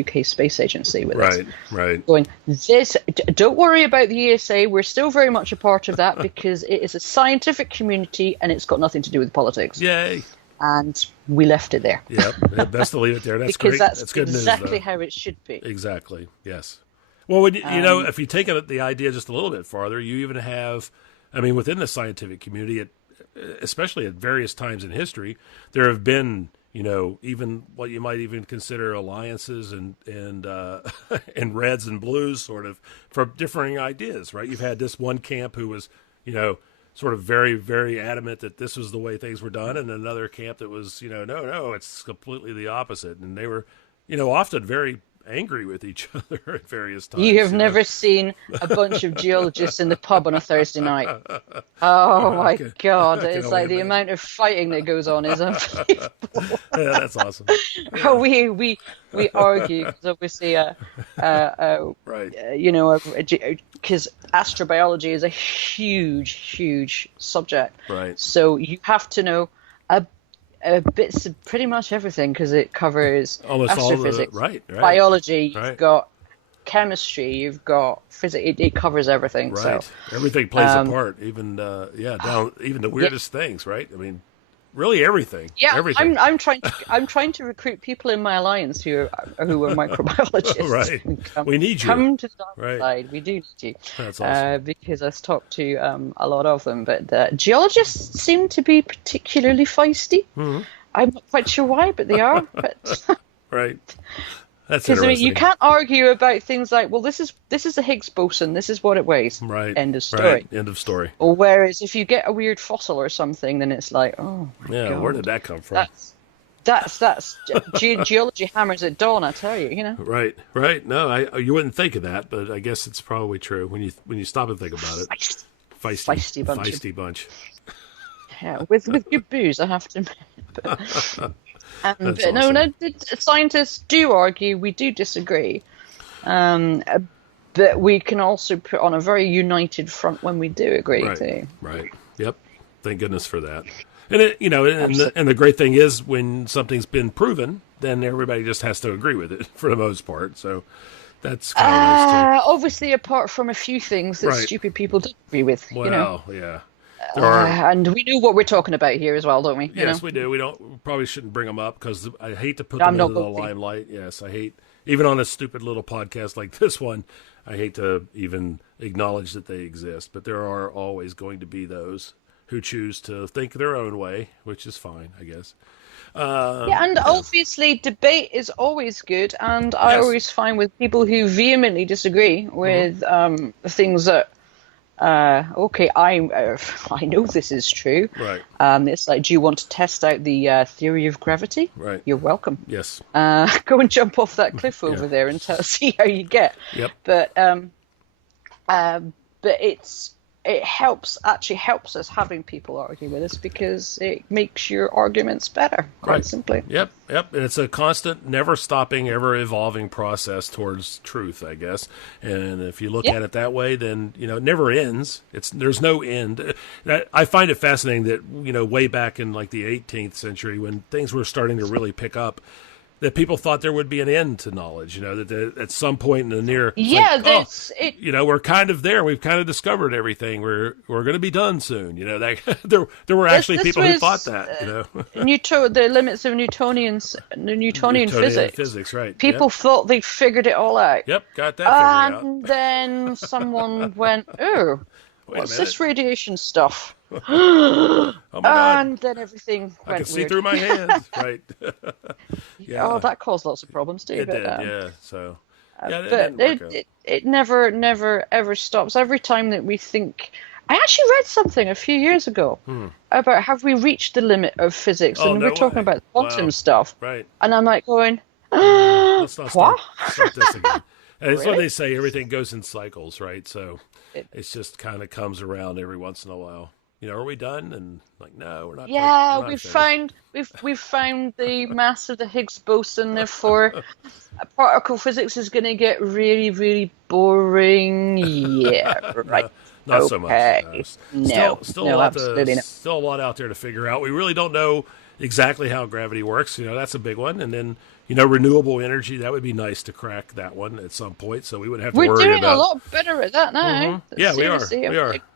UK Space Agency with us. Right. Going, don't worry about the ESA, we're still very much a part of that because it is a scientific community and it's got nothing to do with politics. Yay. And we left it there. Yeah, best to leave it there. That's because great. That's good news, exactly how it should be. Exactly. Yes. Well, when if you take the idea just a little bit farther, you even have, within the scientific community, especially at various times in history, there have been, even what you might even consider alliances and and reds and blues, sort of, for differing ideas. Right? You've had this one camp who was, sort of very, very adamant that this was the way things were done, and another camp that was, no, it's completely the opposite. And they were, often very angry with each other at various times. You have never seen a bunch of geologists in the pub on a Thursday night. Oh my God. It's like the amount of fighting that goes on is unbelievable. Yeah, that's awesome. Yeah. We argue, because obviously, because astrobiology is a huge, huge subject. Right. So you have to know bits of pretty much everything, because it covers almost astrophysics, all the biology, you've got chemistry, you've got physics. It covers everything. Right. So everything plays a part, even down even the weirdest things. Right. really everything. Yeah, everything. I'm trying to recruit people in my alliance who are microbiologists. Right. We need you. Come to the dark Right. side. We do need you. That's awesome. Because I've talked to a lot of them, but geologists seem to be particularly feisty. Mm-hmm. I'm not quite sure why, but they are. But Right. That's because interesting. you can't argue about things like, well, this is a Higgs boson, this is what it weighs. Right. End of story. Right. End of story. Or whereas if you get a weird fossil or something, then it's like, oh, Yeah. God. Where did that come from? That's geology hammers at dawn. I tell you, Right. Right. No, you wouldn't think of that, but I guess it's probably true when you stop and think about it. Feisty bunch. Yeah, with good booze, I have to admit. But awesome. no, scientists do argue. We do disagree, but we can also put on a very united front when we do agree. Right. Too. Right. Yep. Thank goodness for that. And and the great thing is when something's been proven, then everybody just has to agree with it for the most part. So that's kind of nice too. Obviously, apart from a few things that stupid people don't agree with. Well, yeah. And we know what we're talking about here as well, don't we? Yes, we do. We probably shouldn't bring them up because I hate to put them into the limelight. Yes, I hate, even on a stupid little podcast like this one, I hate to even acknowledge that they exist. But there are always going to be those who choose to think their own way, which is fine, I guess. And obviously debate is always good, and I always find with people who vehemently disagree with things that I know this is true. Right. It's like, do you want to test out the theory of gravity? Right. You're welcome. Yes. Go and jump off that cliff over there and see how you get. Yep. But it helps us having people argue with us because it makes your arguments better, quite simply. Yep. And it's a constant, never stopping, ever evolving process towards truth, I guess. And if you look at it that way, then, it never ends. There's no end. I find it fascinating that, way back in like the 18th century when things were starting to really pick up, that people thought there would be an end to knowledge, that at some point in the near, we're kind of there. We've kind of discovered everything. We're going to be done soon. There were actually people who thought that. The limits of Newtonian physics. Right? People thought they figured it all out. Yep, got that figured out. And then someone went, "Oh, what's this radiation stuff?" Oh my God. And then everything went I could see weird. through my hands, right? Yeah. Oh, that caused lots of problems too. It did, yeah. So, it never ever stops. Every time that we think, I actually read something a few years ago about have we reached the limit of physics, and we're talking about quantum stuff, right? And I'm like going, let's not what? start this again. And it's what Really? they say, everything goes in cycles, right? So it's just kind of comes around every once in a while. Are we done? And like, no, we're not. Yeah, we're not we've found the mass of the Higgs boson. Therefore, particle physics is going to get really, really boring. Yeah, right. Not so much. No, absolutely not. Still a lot out there to figure out. We really don't know exactly how gravity works. That's a big one. And then, renewable energy, that would be nice to crack that one at some point. So we wouldn't have to worry about. We're doing a lot better at that now. Mm-hmm. Yeah, we are.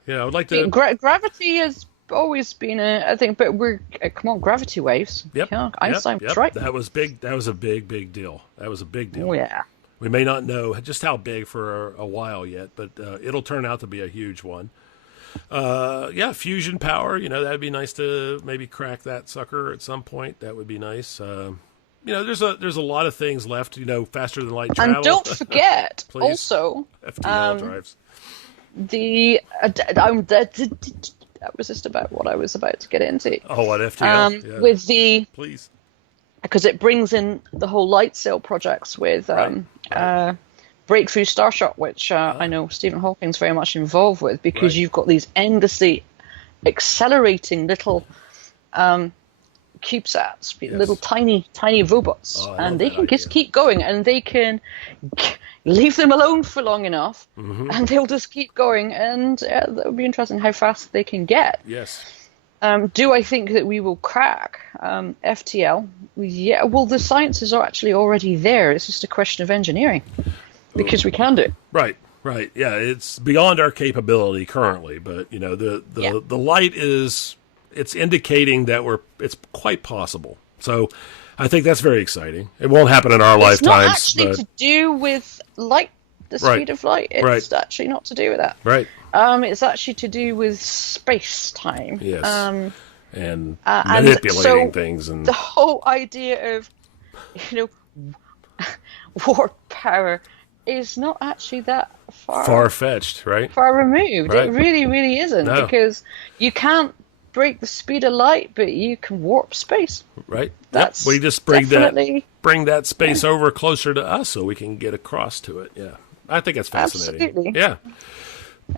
I would like to. Gravity has always been I think, but come on, gravity waves. Yep. Einstein was right. That was big. That was a big deal. Oh, yeah. We may not know just how big for a while yet, but it'll turn out to be a huge one. Fusion power, that'd be nice to maybe crack that sucker at some point. That would be nice. There's a lot of things left, faster than light travel. And don't forget, also, FTL drives. That was just about what I was about to get into. Oh, what FTL? With the... Please. Because it brings in the whole light sail projects with Breakthrough Starshot, which I know Stephen Hawking's very much involved with, because you've got these endlessly accelerating little CubeSats, little tiny robots, and they can just keep going, and they can leave them alone for long enough, and they'll just keep going, and that would be interesting how fast they can get. Yes. Do I think that we will crack FTL? Yeah, well, the science is actually already there. It's just a question of engineering, because we can do it. Right. Yeah, it's beyond our capability currently, but the light is it's indicating that it's quite possible. So I think that's very exciting. It won't happen in our lifetimes. It's not actually to do with light, the speed of light. It's actually not to do with that. Right. It's actually to do with space-time. Yes. And manipulating things. And the whole idea of, warp power is not actually that far-fetched, right? Far removed. Right. It really, really isn't. No. Because you can't break the speed of light, but you can warp space. Right. That's we just bring that space over closer to us so we can get across to it. Yeah. I think it's fascinating. Absolutely. Yeah.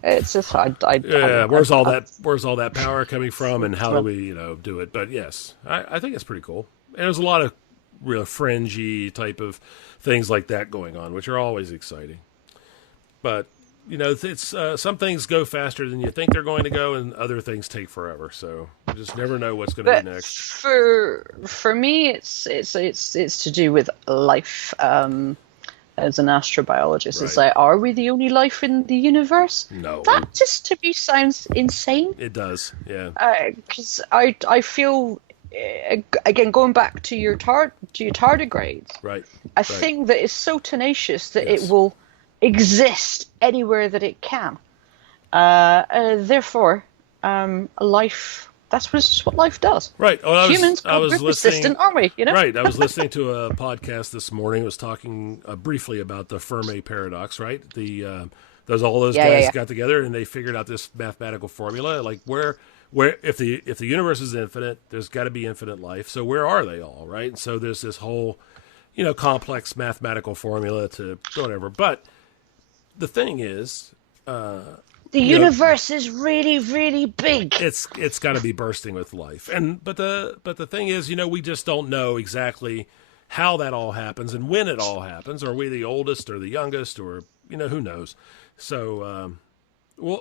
It's just where's all that power coming from, and how do we do it? But yes, I think it's pretty cool. And there's a lot of real fringy type of things like that going on, which are always exciting. But it's some things go faster than you think they're going to go, and other things take forever. So you just never know what's going to be next. For me, it's to do with life. As an astrobiologist, Right. It's like, are we the only life in the universe? No. That just to me sounds insane. It does, yeah. Because I feel, again, going back to your tardigrades, Right. I think that it's so tenacious that Yes. it will exist anywhere that it can. Therefore, life. That's what life does. Right. Well, Humans are persistent, aren't we? Right. I was listening to a podcast this morning. It was talking briefly about the Fermi Paradox, right? All those guys got together and they figured out this mathematical formula, like where if the universe is infinite, there's got to be infinite life. So where are they all, right? And so there's this whole, complex mathematical formula to whatever. But the thing is, the universe is really, really big. It's got to be bursting with life, but the thing is, we just don't know exactly how that all happens and when it all happens. Are we the oldest or the youngest, or who knows? So,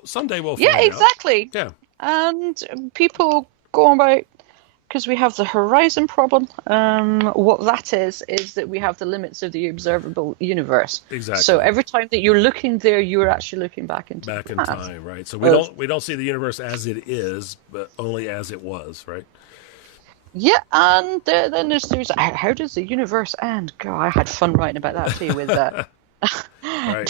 someday we'll find out. Yeah, exactly. Yeah, and people go about, because we have the horizon problem. What that is that we have the limits of the observable universe. Exactly. So every time that you're looking there, you're actually looking back in time, right? So we don't see the universe as it is, but only as it was, right? Yeah, and then there's how does the universe end? God, I had fun writing about that too with that. Right.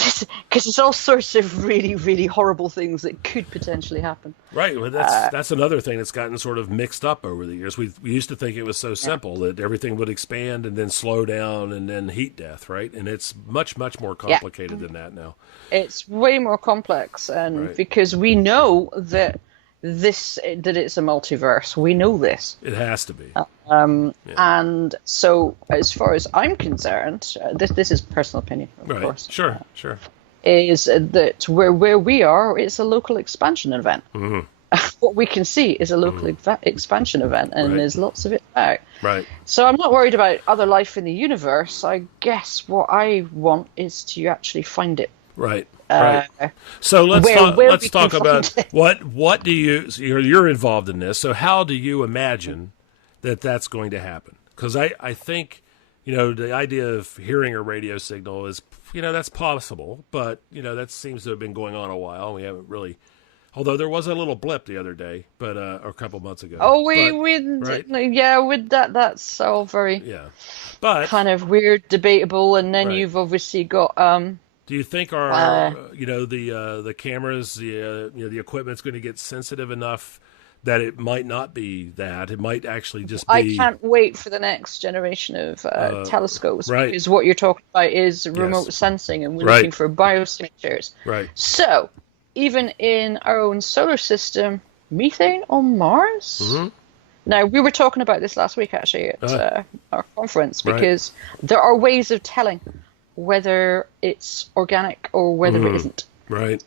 Because there's all sorts of really, really horrible things that could potentially happen. Right. Well, that's another thing that's gotten sort of mixed up over the years. We used to think it was so simple that everything would expand and then slow down and then heat death, right? And it's much, much more complicated than that now. It's way more complex, and because we know that it's a multiverse. We know this. It has to be. And so, as far as I'm concerned, this is personal opinion, of course. Sure. Is that where we are? It's a local expansion event. Mm-hmm. What we can see is a local expansion event, and there's lots of it out. Right. So I'm not worried about other life in the universe. I guess what I want is to actually find it. Right. Right. So let's talk about what do you're involved in this. So how do you imagine that's going to happen? Because I think the idea of hearing a radio signal is that's possible, but that seems to have been going on a while. We haven't really, although there was a little blip the other day, but or a couple months ago. Oh, with that's all very but kind of weird, debatable, and then you've obviously got. Do you think our the cameras, the equipment's going to get sensitive enough that it might not be that? It might actually just be... I can't wait for the next generation of telescopes, because what you're talking about is remote sensing, and we're looking for biosignatures. Right. So, even in our own solar system, methane on Mars? Mm-hmm. Now, we were talking about this last week, actually, at our conference, because there are ways of telling whether it's organic or whether it isn't. Right.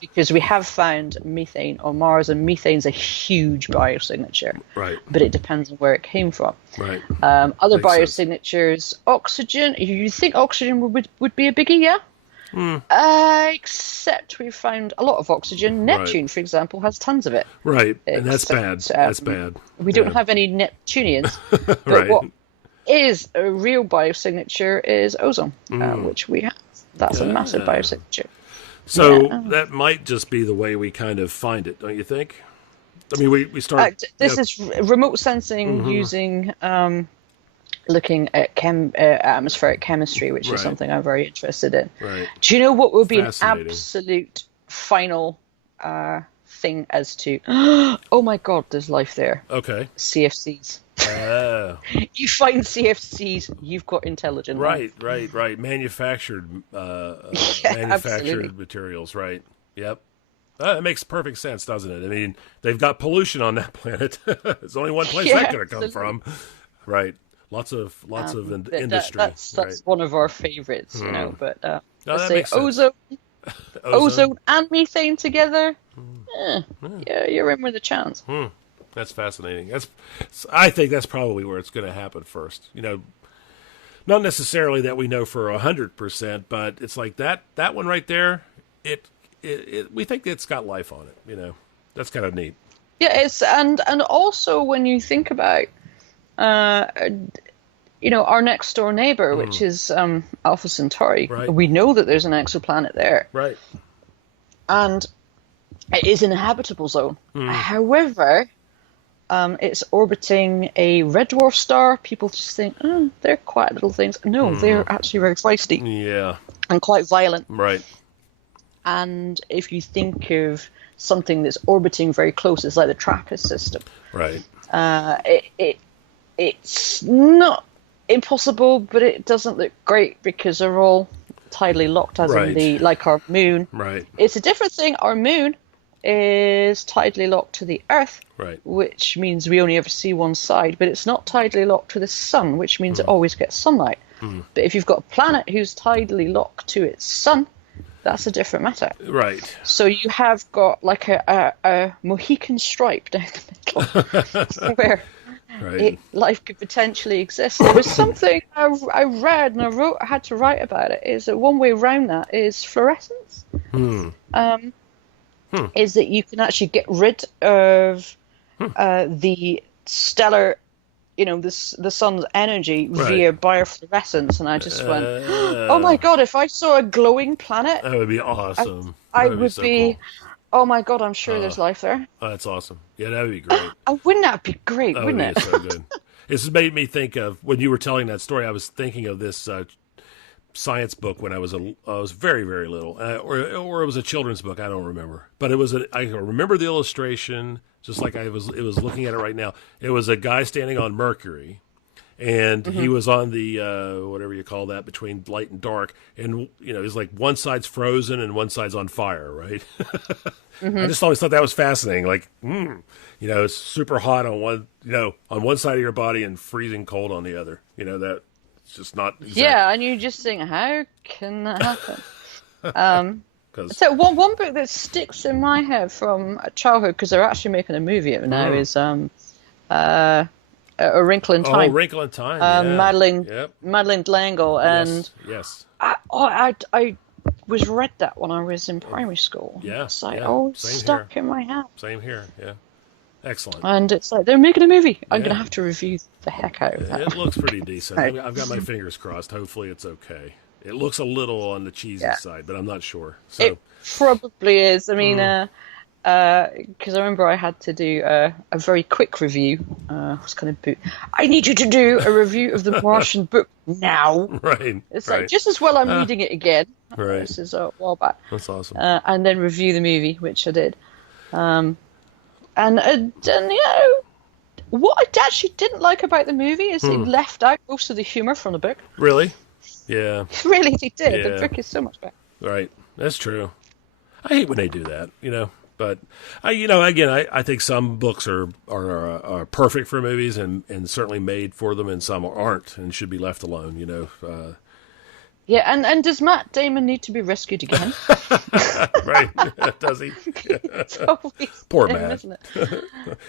Because we have found methane on Mars, and methane's a huge biosignature. Right. But it depends on where it came from. Right. Other biosignatures, oxygen. You think oxygen would be a biggie, yeah? Except we found a lot of oxygen. Neptune, for example, has tons of it. Right. And that's bad. That's bad. We don't have any Neptunians. But what is a real biosignature is ozone, which we have. That's a massive biosignature. So that might just be the way we kind of find it, don't you think? I mean, we start. This is remote sensing using looking at atmospheric chemistry, which is something I'm very interested in. Right. Do you know what would be an absolute final thing as to, oh my God, there's life there? Okay. CFCs. You find CFCs, you've got intelligent life. Right. Manufactured materials, right. Yep. That makes perfect sense, doesn't it? I mean, they've got pollution on that planet. There's only one place that could have come from. Right. Lots of industry. That's one of our favorites, you know. But that makes sense. ozone and methane together. Yeah, you're in with a chance. That's fascinating. I think that's probably where it's going to happen first. You know, not necessarily that we know for 100%, but it's like that one right there. We think it's got life on it. You know, that's kind of neat. Yeah, and also when you think about, you know, our next door neighbor, which is Alpha Centauri. Right. We know that there's an exoplanet there. Right. And it is an habitable zone. However, it's orbiting a red dwarf star. People just think, oh, they're quiet little things. No, they're actually very feisty. Yeah. And quite violent. Right. And if you think of something that's orbiting very close, it's like the TRAPPIST system. Right. It's not impossible, but it doesn't look great because they're all tidally locked, as in like our moon. Right. It's a different thing. Our moon is tidally locked to the Earth, right, which means we only ever see one side, but it's not tidally locked to the sun, which means it always gets sunlight. But if you've got a planet who's tidally locked to its sun, that's a different matter. Right. So you have got like a Mohican stripe down the middle where life could potentially exist. There was something I read and I had to write about it, is that one way around that is fluorescence. Is that you can actually get rid of the stellar, you know, the sun's energy via biofluorescence. And I just went, oh my God, if I saw a glowing planet, that would be awesome. I would be cool. Oh my God, I'm sure there's life there. Oh, that's awesome. Yeah, that would be great. Wouldn't that be great, wouldn't it? So good. This made me think of, when you were telling that story, I was thinking of this science book when I was very, very little, or it was a children's book. I don't remember, but I remember the illustration just like it was looking at it right now. It was a guy standing on Mercury, and he was on the whatever you call that, between light and dark, and you know, he's like one side's frozen and one side's on fire, right? I just always thought that was fascinating. Like, you know, it's super hot on one side of your body and freezing cold on the other. You know, that. It's just not exact. Yeah, and you just think, how can that happen? So one book that sticks in my head from childhood, because they're actually making a movie of it now, is A Wrinkle in Time. Oh, Wrinkle in Time. Madeline D'Langle, and yes. I was read that when I was in primary school. Yeah, it's like same stuck here. in my head. Same here. Yeah. Excellent. And it's like, they're making a movie. I'm going to have to review the heck out of that. It looks pretty decent. I've got my fingers crossed. Hopefully it's okay. It looks a little on the cheesy side, but I'm not sure. So it probably is. I mean, because I remember I had to do a very quick review. I need you to do a review of the Martian book now. Right. It's like, just as well I'm reading it again. Right. This is a while back. That's awesome. And then review the movie, which I did. And you know, what I actually didn't like about the movie is they left out most of the humor from the book. Really? Yeah. Really, they did. Yeah. The book is so much better. Right. That's true. I hate when they do that, you know. But I think some books are perfect for movies and certainly made for them, and some aren't and should be left alone, you know. Yeah, and does Matt Damon need to be rescued again? Right. Does he? Poor Matt. Isn't it?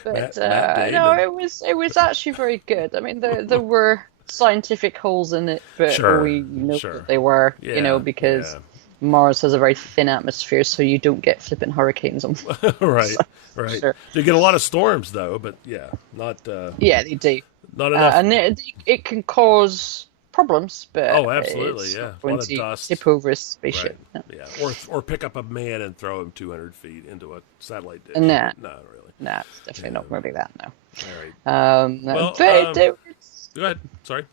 But Matt no, it was actually very good. I mean, there were scientific holes in it, but we know that they were, you know, because Mars has a very thin atmosphere, so you don't get flipping hurricanes on. Right. Sure. They get a lot of storms, though, but not. Yeah, they do. Not enough. And it can cause problems, but Oh, absolutely, it's yeah. not A going lot of to dust. tip over a spaceship. Right. Yeah. Or pick up a man and throw him 200 feet into a satellite dish. Nah. No, really. Nah, it's definitely not really that. No. All right. Well, But go ahead. Sorry.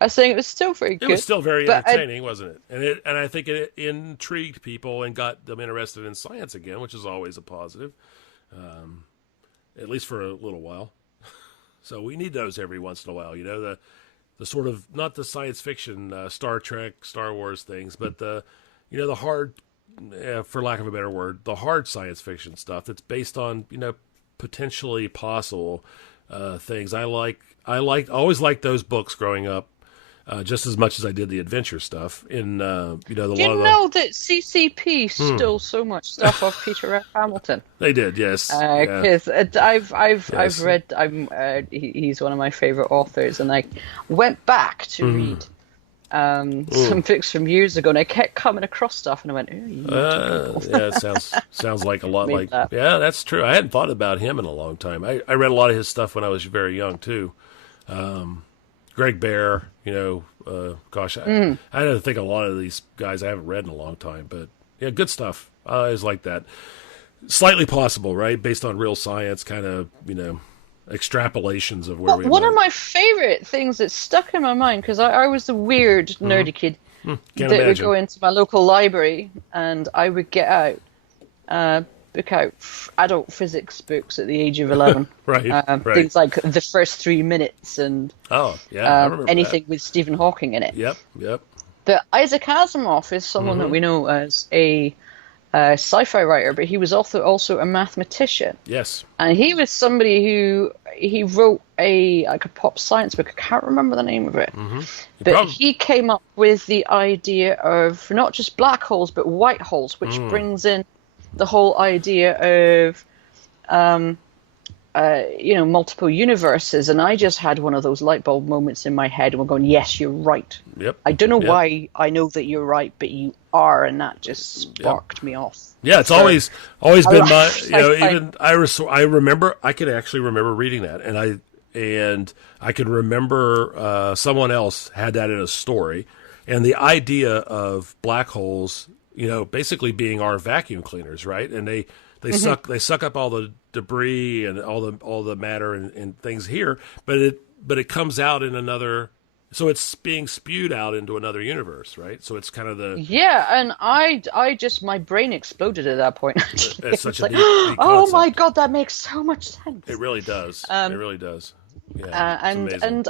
I was saying it was still very It good. was still very but entertaining, wasn't it? And I think it intrigued people and got them interested in science again, which is always a positive, at least for a little while. So we need those every once in a while, the sort of, not the science fiction Star Trek, Star Wars things, but the hard, for lack of a better word, the hard science fiction stuff that's based on potentially possible things. I always liked those books growing up, just as much as I did the adventure stuff. In Do you know that CCP stole so much stuff off Peter F. Hamilton? They did, yes. Because I've read. He's one of my favorite authors, and I went back to read some books from years ago, and I kept coming across stuff, and I went, yeah, it sounds like a lot like that. Yeah, that's true. I hadn't thought about him in a long time. I read a lot of his stuff when I was very young too. Greg Bear, gosh, I had to think of a lot of these guys I haven't read in a long time, but yeah, good stuff. I always like that. Slightly possible, right? Based on real science, kind of, extrapolations of where we One of my favorite things that stuck in my mind, because I was the weird, nerdy kid would go into my local library, and I would get out, book out adult physics books at the age of 11. right. Things like The First 3 Minutes and I remember anything with Stephen Hawking in it. Yep. But Isaac Asimov is someone that we know as a sci-fi writer, but he was also a mathematician. Yes. And he was somebody who he wrote a pop science book. I can't remember the name of it. But he came up with the idea of not just black holes, but white holes, which brings in the whole idea of multiple universes. And I just had one of those light bulb moments in my head, and we're going, yes, you're right. Yep. I don't know why I know that you're right, but you are, and that just sparked me off. Yeah, it's always been my, even I remember, I could actually remember reading that, and I could remember someone else had that in a story, and the idea of black holes, basically being our vacuum cleaners, right? And they suck up all the debris and all the matter and things here, but it comes out in another. So it's being spewed out into another universe, right? So it's kind of the... Yeah, and I just, my brain exploded at that point. It's such a neat oh my God, that makes so much sense. It really does. It really does. Yeah, and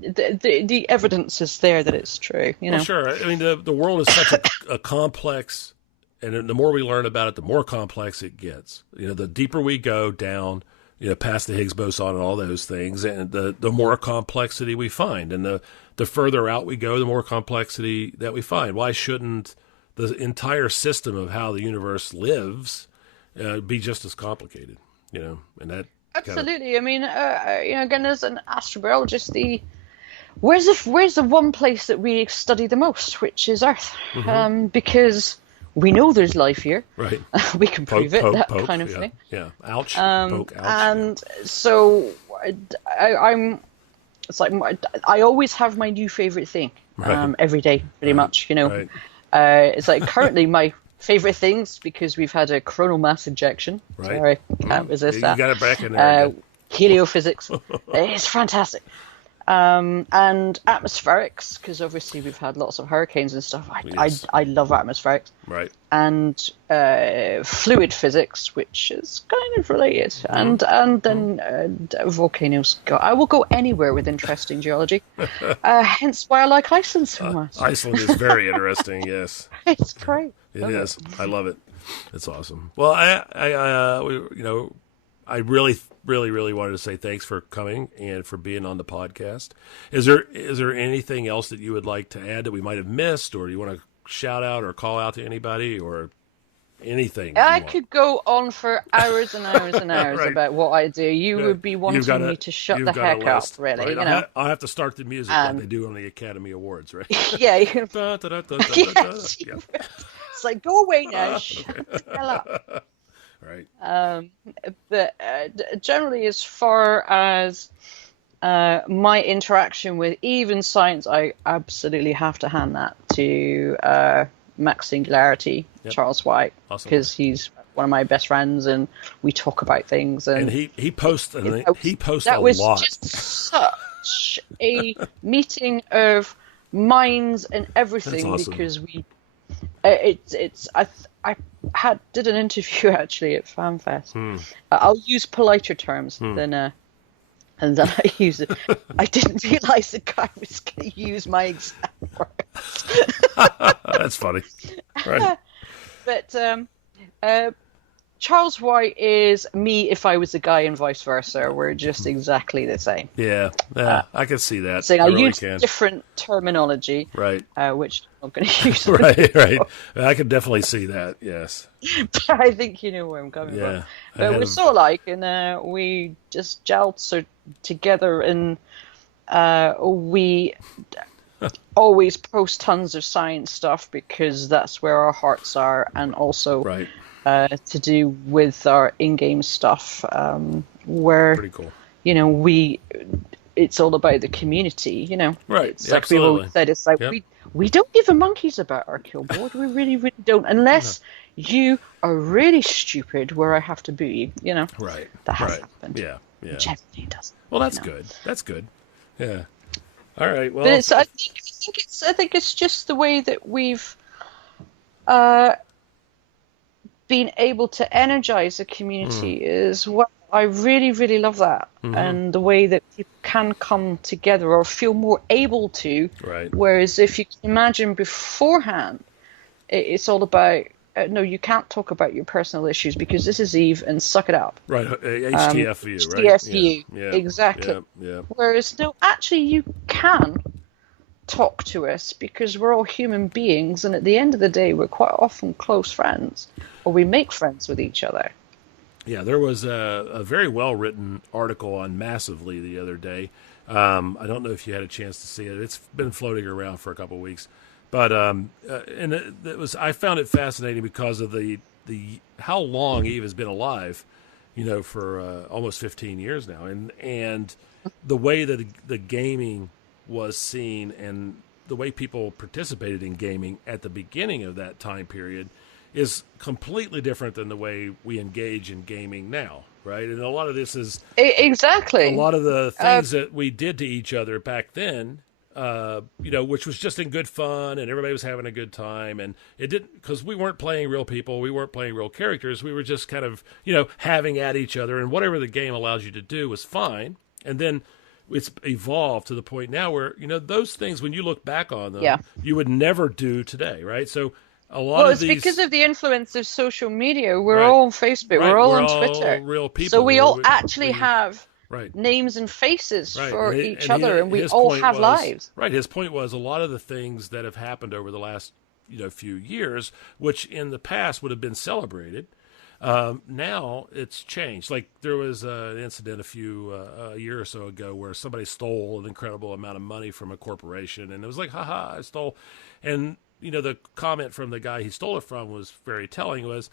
the evidence is there that it's true. Well, sure. I mean, the world is such a complex, and the more we learn about it, the more complex it gets. The deeper we go down, past the Higgs boson and all those things, and the more complexity we find. And the further out we go, the more complexity that we find. Why shouldn't the entire system of how the universe lives be just as complicated? And that absolutely. I mean, again, as an astrobiologist, where's the one place that we study the most, which is Earth, because we know there's life here. Right. We can prove it, kind of thing. Yeah. Ouch. Poke, ouch. And so I'm. It's like I always have my new favorite thing every day, pretty much. Right. It's like currently my favorite things, because we've had a coronal mass ejection. Right. Sorry, can't resist that. You got it back in there. Heliophysics. It's fantastic. And atmospherics, because obviously we've had lots of hurricanes and stuff. I love atmospherics. Right. And fluid physics, which is kind of related. And then volcanoes. I will go anywhere with interesting geology. Hence why I like Iceland so much. Iceland is very interesting, yes. It's great. It is. I love it. It's awesome. Well, I really wanted to say thanks for coming and for being on the podcast. Is there anything else that you would like to add that we might have missed, or do you want to shout out or call out to anybody or anything? I could go on for hours and hours and hours right. about what I do. You would be wanting me to shut the heck up, really. Right. I'll have to start the music like they do on the Academy Awards, right? Yeah. Yes, it's like, go away now. Shut the hell up. Right. But generally, as far as my interaction with even science, I absolutely have to hand that to Max Singularity, Charles White, because he's one of my best friends, and we talk about things. And he posts he posts that a was lot. Just such a meeting of minds and everything. That's awesome. Because I did an interview actually at FanFest. I'll use politer terms than. And then I use it. I didn't realize the guy was going to use my exact words. That's funny. Right. But Charles White is me if I was a guy and vice versa. We're just exactly the same. Yeah, I can see that. So I really use different terminology, right? Which I'm not going to use. Right. I can definitely see that. Yes. But I think you know where I'm coming from. But we're so alike, and we just gelled together, and we always post tons of science stuff because that's where our hearts are, and also to do with our in-game stuff, where pretty cool. It's all about the community, Right. It's like we've always said, it's like we don't give a monkeys about our kill board. We really, really don't, unless you are really stupid where I have to boo you, Right. That has happened. Yeah. Generally doesn't. Well, that's good. That's good. Yeah. All right. Well, but I think it's just the way that we've been able to energize a community is what I really, really love that. And the way that people can come together or feel more able to. Right. Whereas if you can imagine beforehand, it's all about, no, you can't talk about your personal issues because this is Eve and suck it up. Right. HTFU, right? HTFU, yeah. Exactly. Yeah. Whereas, no, actually you can talk to us because we're all human beings, and at the end of the day we're quite often close friends, or we make friends with each other. Yeah, there was a very well-written article on Massively the other day. I don't know if you had a chance to see it. It's been floating around for a couple of weeks. But and it was, I found it fascinating because of the how long Eve has been alive, for almost 15 years now, and the way that the gaming was seen and the way people participated in gaming at the beginning of that time period is completely different than the way we engage in gaming now, right? And a lot of this is exactly a lot of the things that we did to each other back then, which was just in good fun and everybody was having a good time, and it didn't, because we weren't playing real people, we weren't playing real characters, we were just kind of having at each other, and whatever the game allows you to do was fine. And then it's evolved to the point now where those things, when you look back on them, you would never do today, right? So a lot of these, because of the influence of social media. We're all on Facebook, we're all on Twitter, real people, so we all actually have names and faces for each other, and we all have lives. Right. His point was a lot of the things that have happened over the last few years, which in the past would have been celebrated, now it's changed. Like there was an incident a year or so ago where somebody stole an incredible amount of money from a corporation, and it was like, haha, I stole. And the comment from the guy he stole it from was very telling. Was,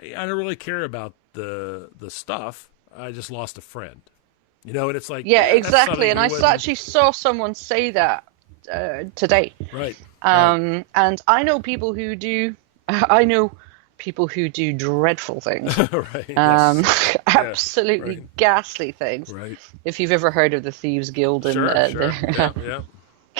I don't really care about the stuff. I just lost a friend. And it's like, exactly. And I actually saw someone say that today. Right. And I know people who do. I know people who do dreadful things. Right. Absolutely ghastly things. Right. If you've ever heard of the Thieves Guild, and sure.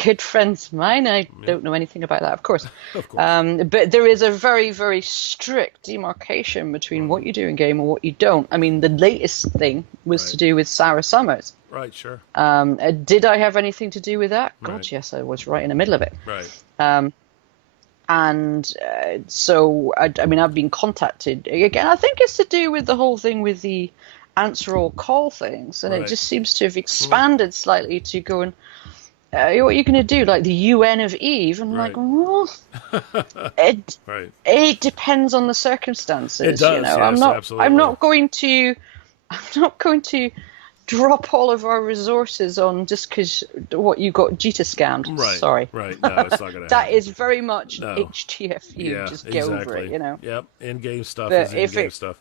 Good friends of mine. I don't know anything about that, of course. Of course. But there is a very, very strict demarcation between what you do in game and what you don't. I mean, the latest thing was to do with Sarah Summers. Right, sure. Did I have anything to do with that? God, yes, I was right in the middle of it. Right. So, I've been contacted. Again, I think it's to do with the whole thing with the answer all call things. And it just seems to have expanded slightly to go and, what are you going to do? Like the UN of Eve? And like, well, it depends on the circumstances. It does, yes, I'm not going to drop all of our resources on just because what you got Jita scammed. Right. Sorry. Right. No, it's not going to happen. That is very much HTFU. Just get over it, Yep. In-game stuff but is in-game stuff.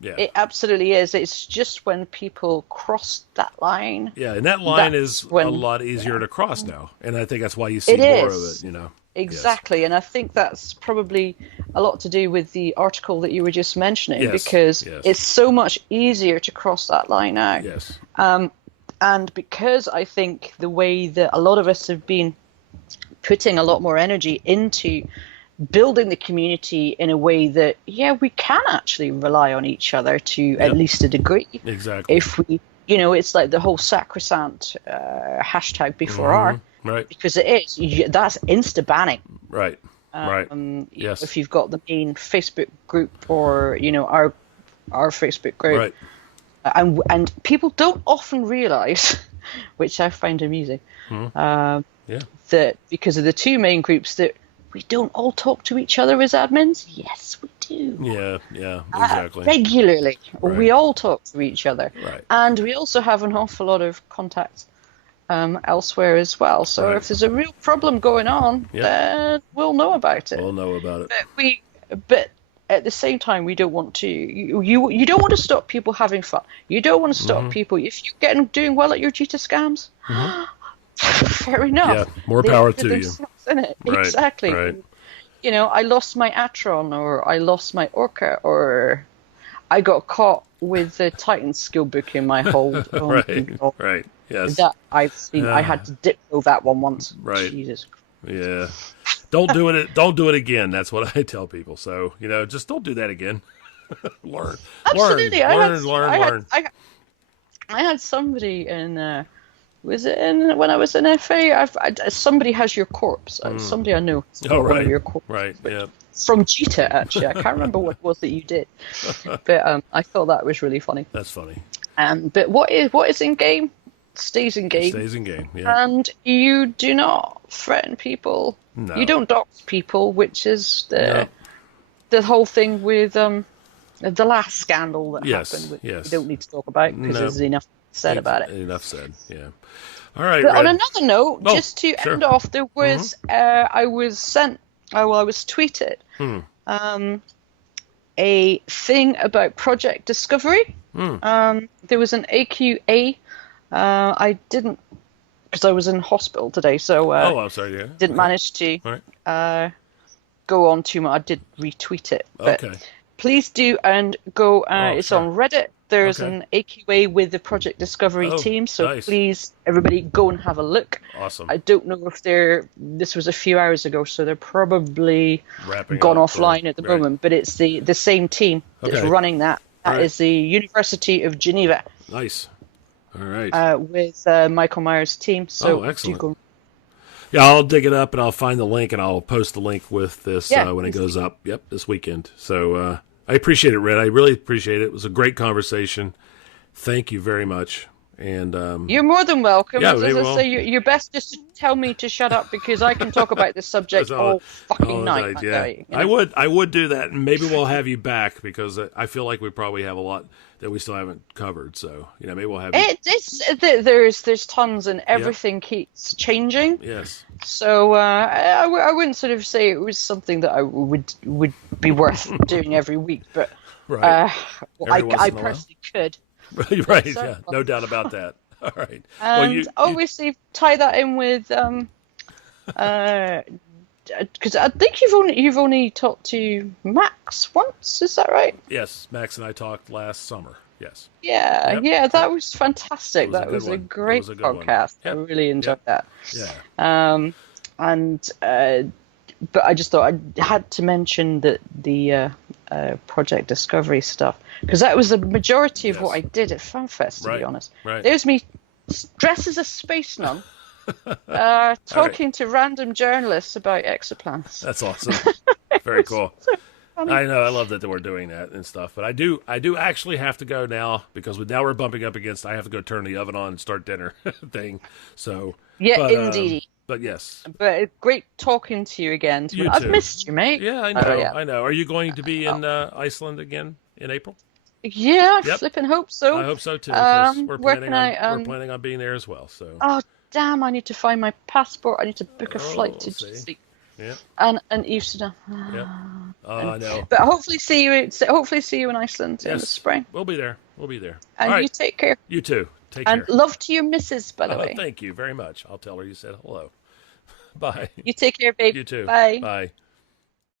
Yeah. It absolutely is. It's just when people cross that line. Yeah, and that line is when, a lot easier to cross now, and I think that's why you see more of it. You know. Exactly, and I think that's probably a lot to do with the article that you were just mentioning, Yes, because yes. it's so much easier to cross that line now. Yes. And because I think the way that a lot of us have been putting a lot more energy into building the community in a way that, we can actually rely on each other to at least a degree. Exactly. If we, it's like the whole sacrosanct hashtag before R. Right. Because it is. That's insta-banning. Right. Right. Yes. If you've got the main Facebook group or, our Facebook group. Right. And people don't often realise, which I find amusing, that because of the two main groups that we don't all talk to each other as admins. Yes, we do. Yeah, exactly. Regularly. Right. We all talk to each other. Right. And we also have an awful lot of contacts elsewhere as well. So if there's a real problem going on, then we'll know about it. We'll know about it. But at the same time, we don't want to. You don't want to stop people having fun. You don't want to stop people if you're doing well at your Jita scams. Fair enough. Yeah, more power to you. Right, exactly. Right. I lost my Atron, or I lost my Orca, or I got caught with the Titan skill book in my hold. Right. Yes. That I've seen. I had to dip through that one once. Right. Jesus. Yeah. Don't do it. Don't do it again. That's what I tell people. So just don't do that again. Learn. Absolutely. Learn. I had somebody in. Was it when I was in FA? Somebody has your corpse. Somebody I know. One of your corpse. Right. Yeah. From Jita, actually. I can't remember what it was that you did, but I thought that was really funny. That's funny. But what is in game stays in game. Stays in game. Yeah. And you do not threaten people. No. You don't dox people, which is the whole thing with the last scandal that happened. Which we don't need to talk about because there's enough said about it. Enough said. Yeah. All right. But Red. on another note, just to end off, there was I was tweeted a thing about Project Discovery. There was an AQA. I didn't, because I was in hospital today, so I'm sorry. Yeah. Didn't manage to go on too much. I did retweet it. But please do and go. It's on Reddit. There's an AQA with the Project Discovery team, so please, everybody, go and have a look. Awesome. I don't know if this was a few hours ago, so they're probably gone offline at the moment, but it's the same team that's running that. That is the University of Geneva. Nice. All right. With Michael Myers' team. So excellent. Yeah, I'll dig it up and I'll find the link and I'll post the link with this when it goes up. Yep, this weekend. So I appreciate it, Red. I really appreciate it. It was a great conversation. Thank you very much. And you're more than welcome. Yeah, As I say, you're best just to tell me to shut up because I can talk about this subject all fucking night. I would do that, and maybe we'll have you back because I feel like we probably have a lot that we still haven't covered. So maybe we'll have you. There's tons, and everything keeps changing. Yes. So I wouldn't sort of say it was something that I would be worth doing every week, but I personally could. Right, yeah, no doubt about that. All right. And obviously tie that in with because I think you've only talked to Max once, is that right? Yes, Max and I talked last summer. Yes. Yeah, that was fantastic. That was a great podcast. Yep. I really enjoyed that. Yeah. But I just thought I had to mention that the Project Discovery stuff, because that was the majority of what I did at FanFest, to be honest. Right. There's me dressed as a space nun, talking to random journalists about exoplanets. That's awesome. Very cool. I know. I love that we're doing that and stuff. But I do actually have to go now because now we're bumping up against. I have to go turn the oven on and start dinner thing. So indeed. But yes. But it's great talking to you again. I've missed you, mate. Yeah, I know. I know. Are you going to be in Iceland again in April? Yeah, I flipping hope so. I hope so too. We're planning on being there as well. So. Oh damn! I need to find my passport. I need to book a flight to sleep. Yeah. And Amsterdam. Yeah. No. But hopefully see you in Iceland in the spring. We'll be there. And you take care. You too. Take and care. love to your missus, by the way. Thank you very much. I'll tell her you said hello. Bye. You take care, babe. You too. Bye. Bye.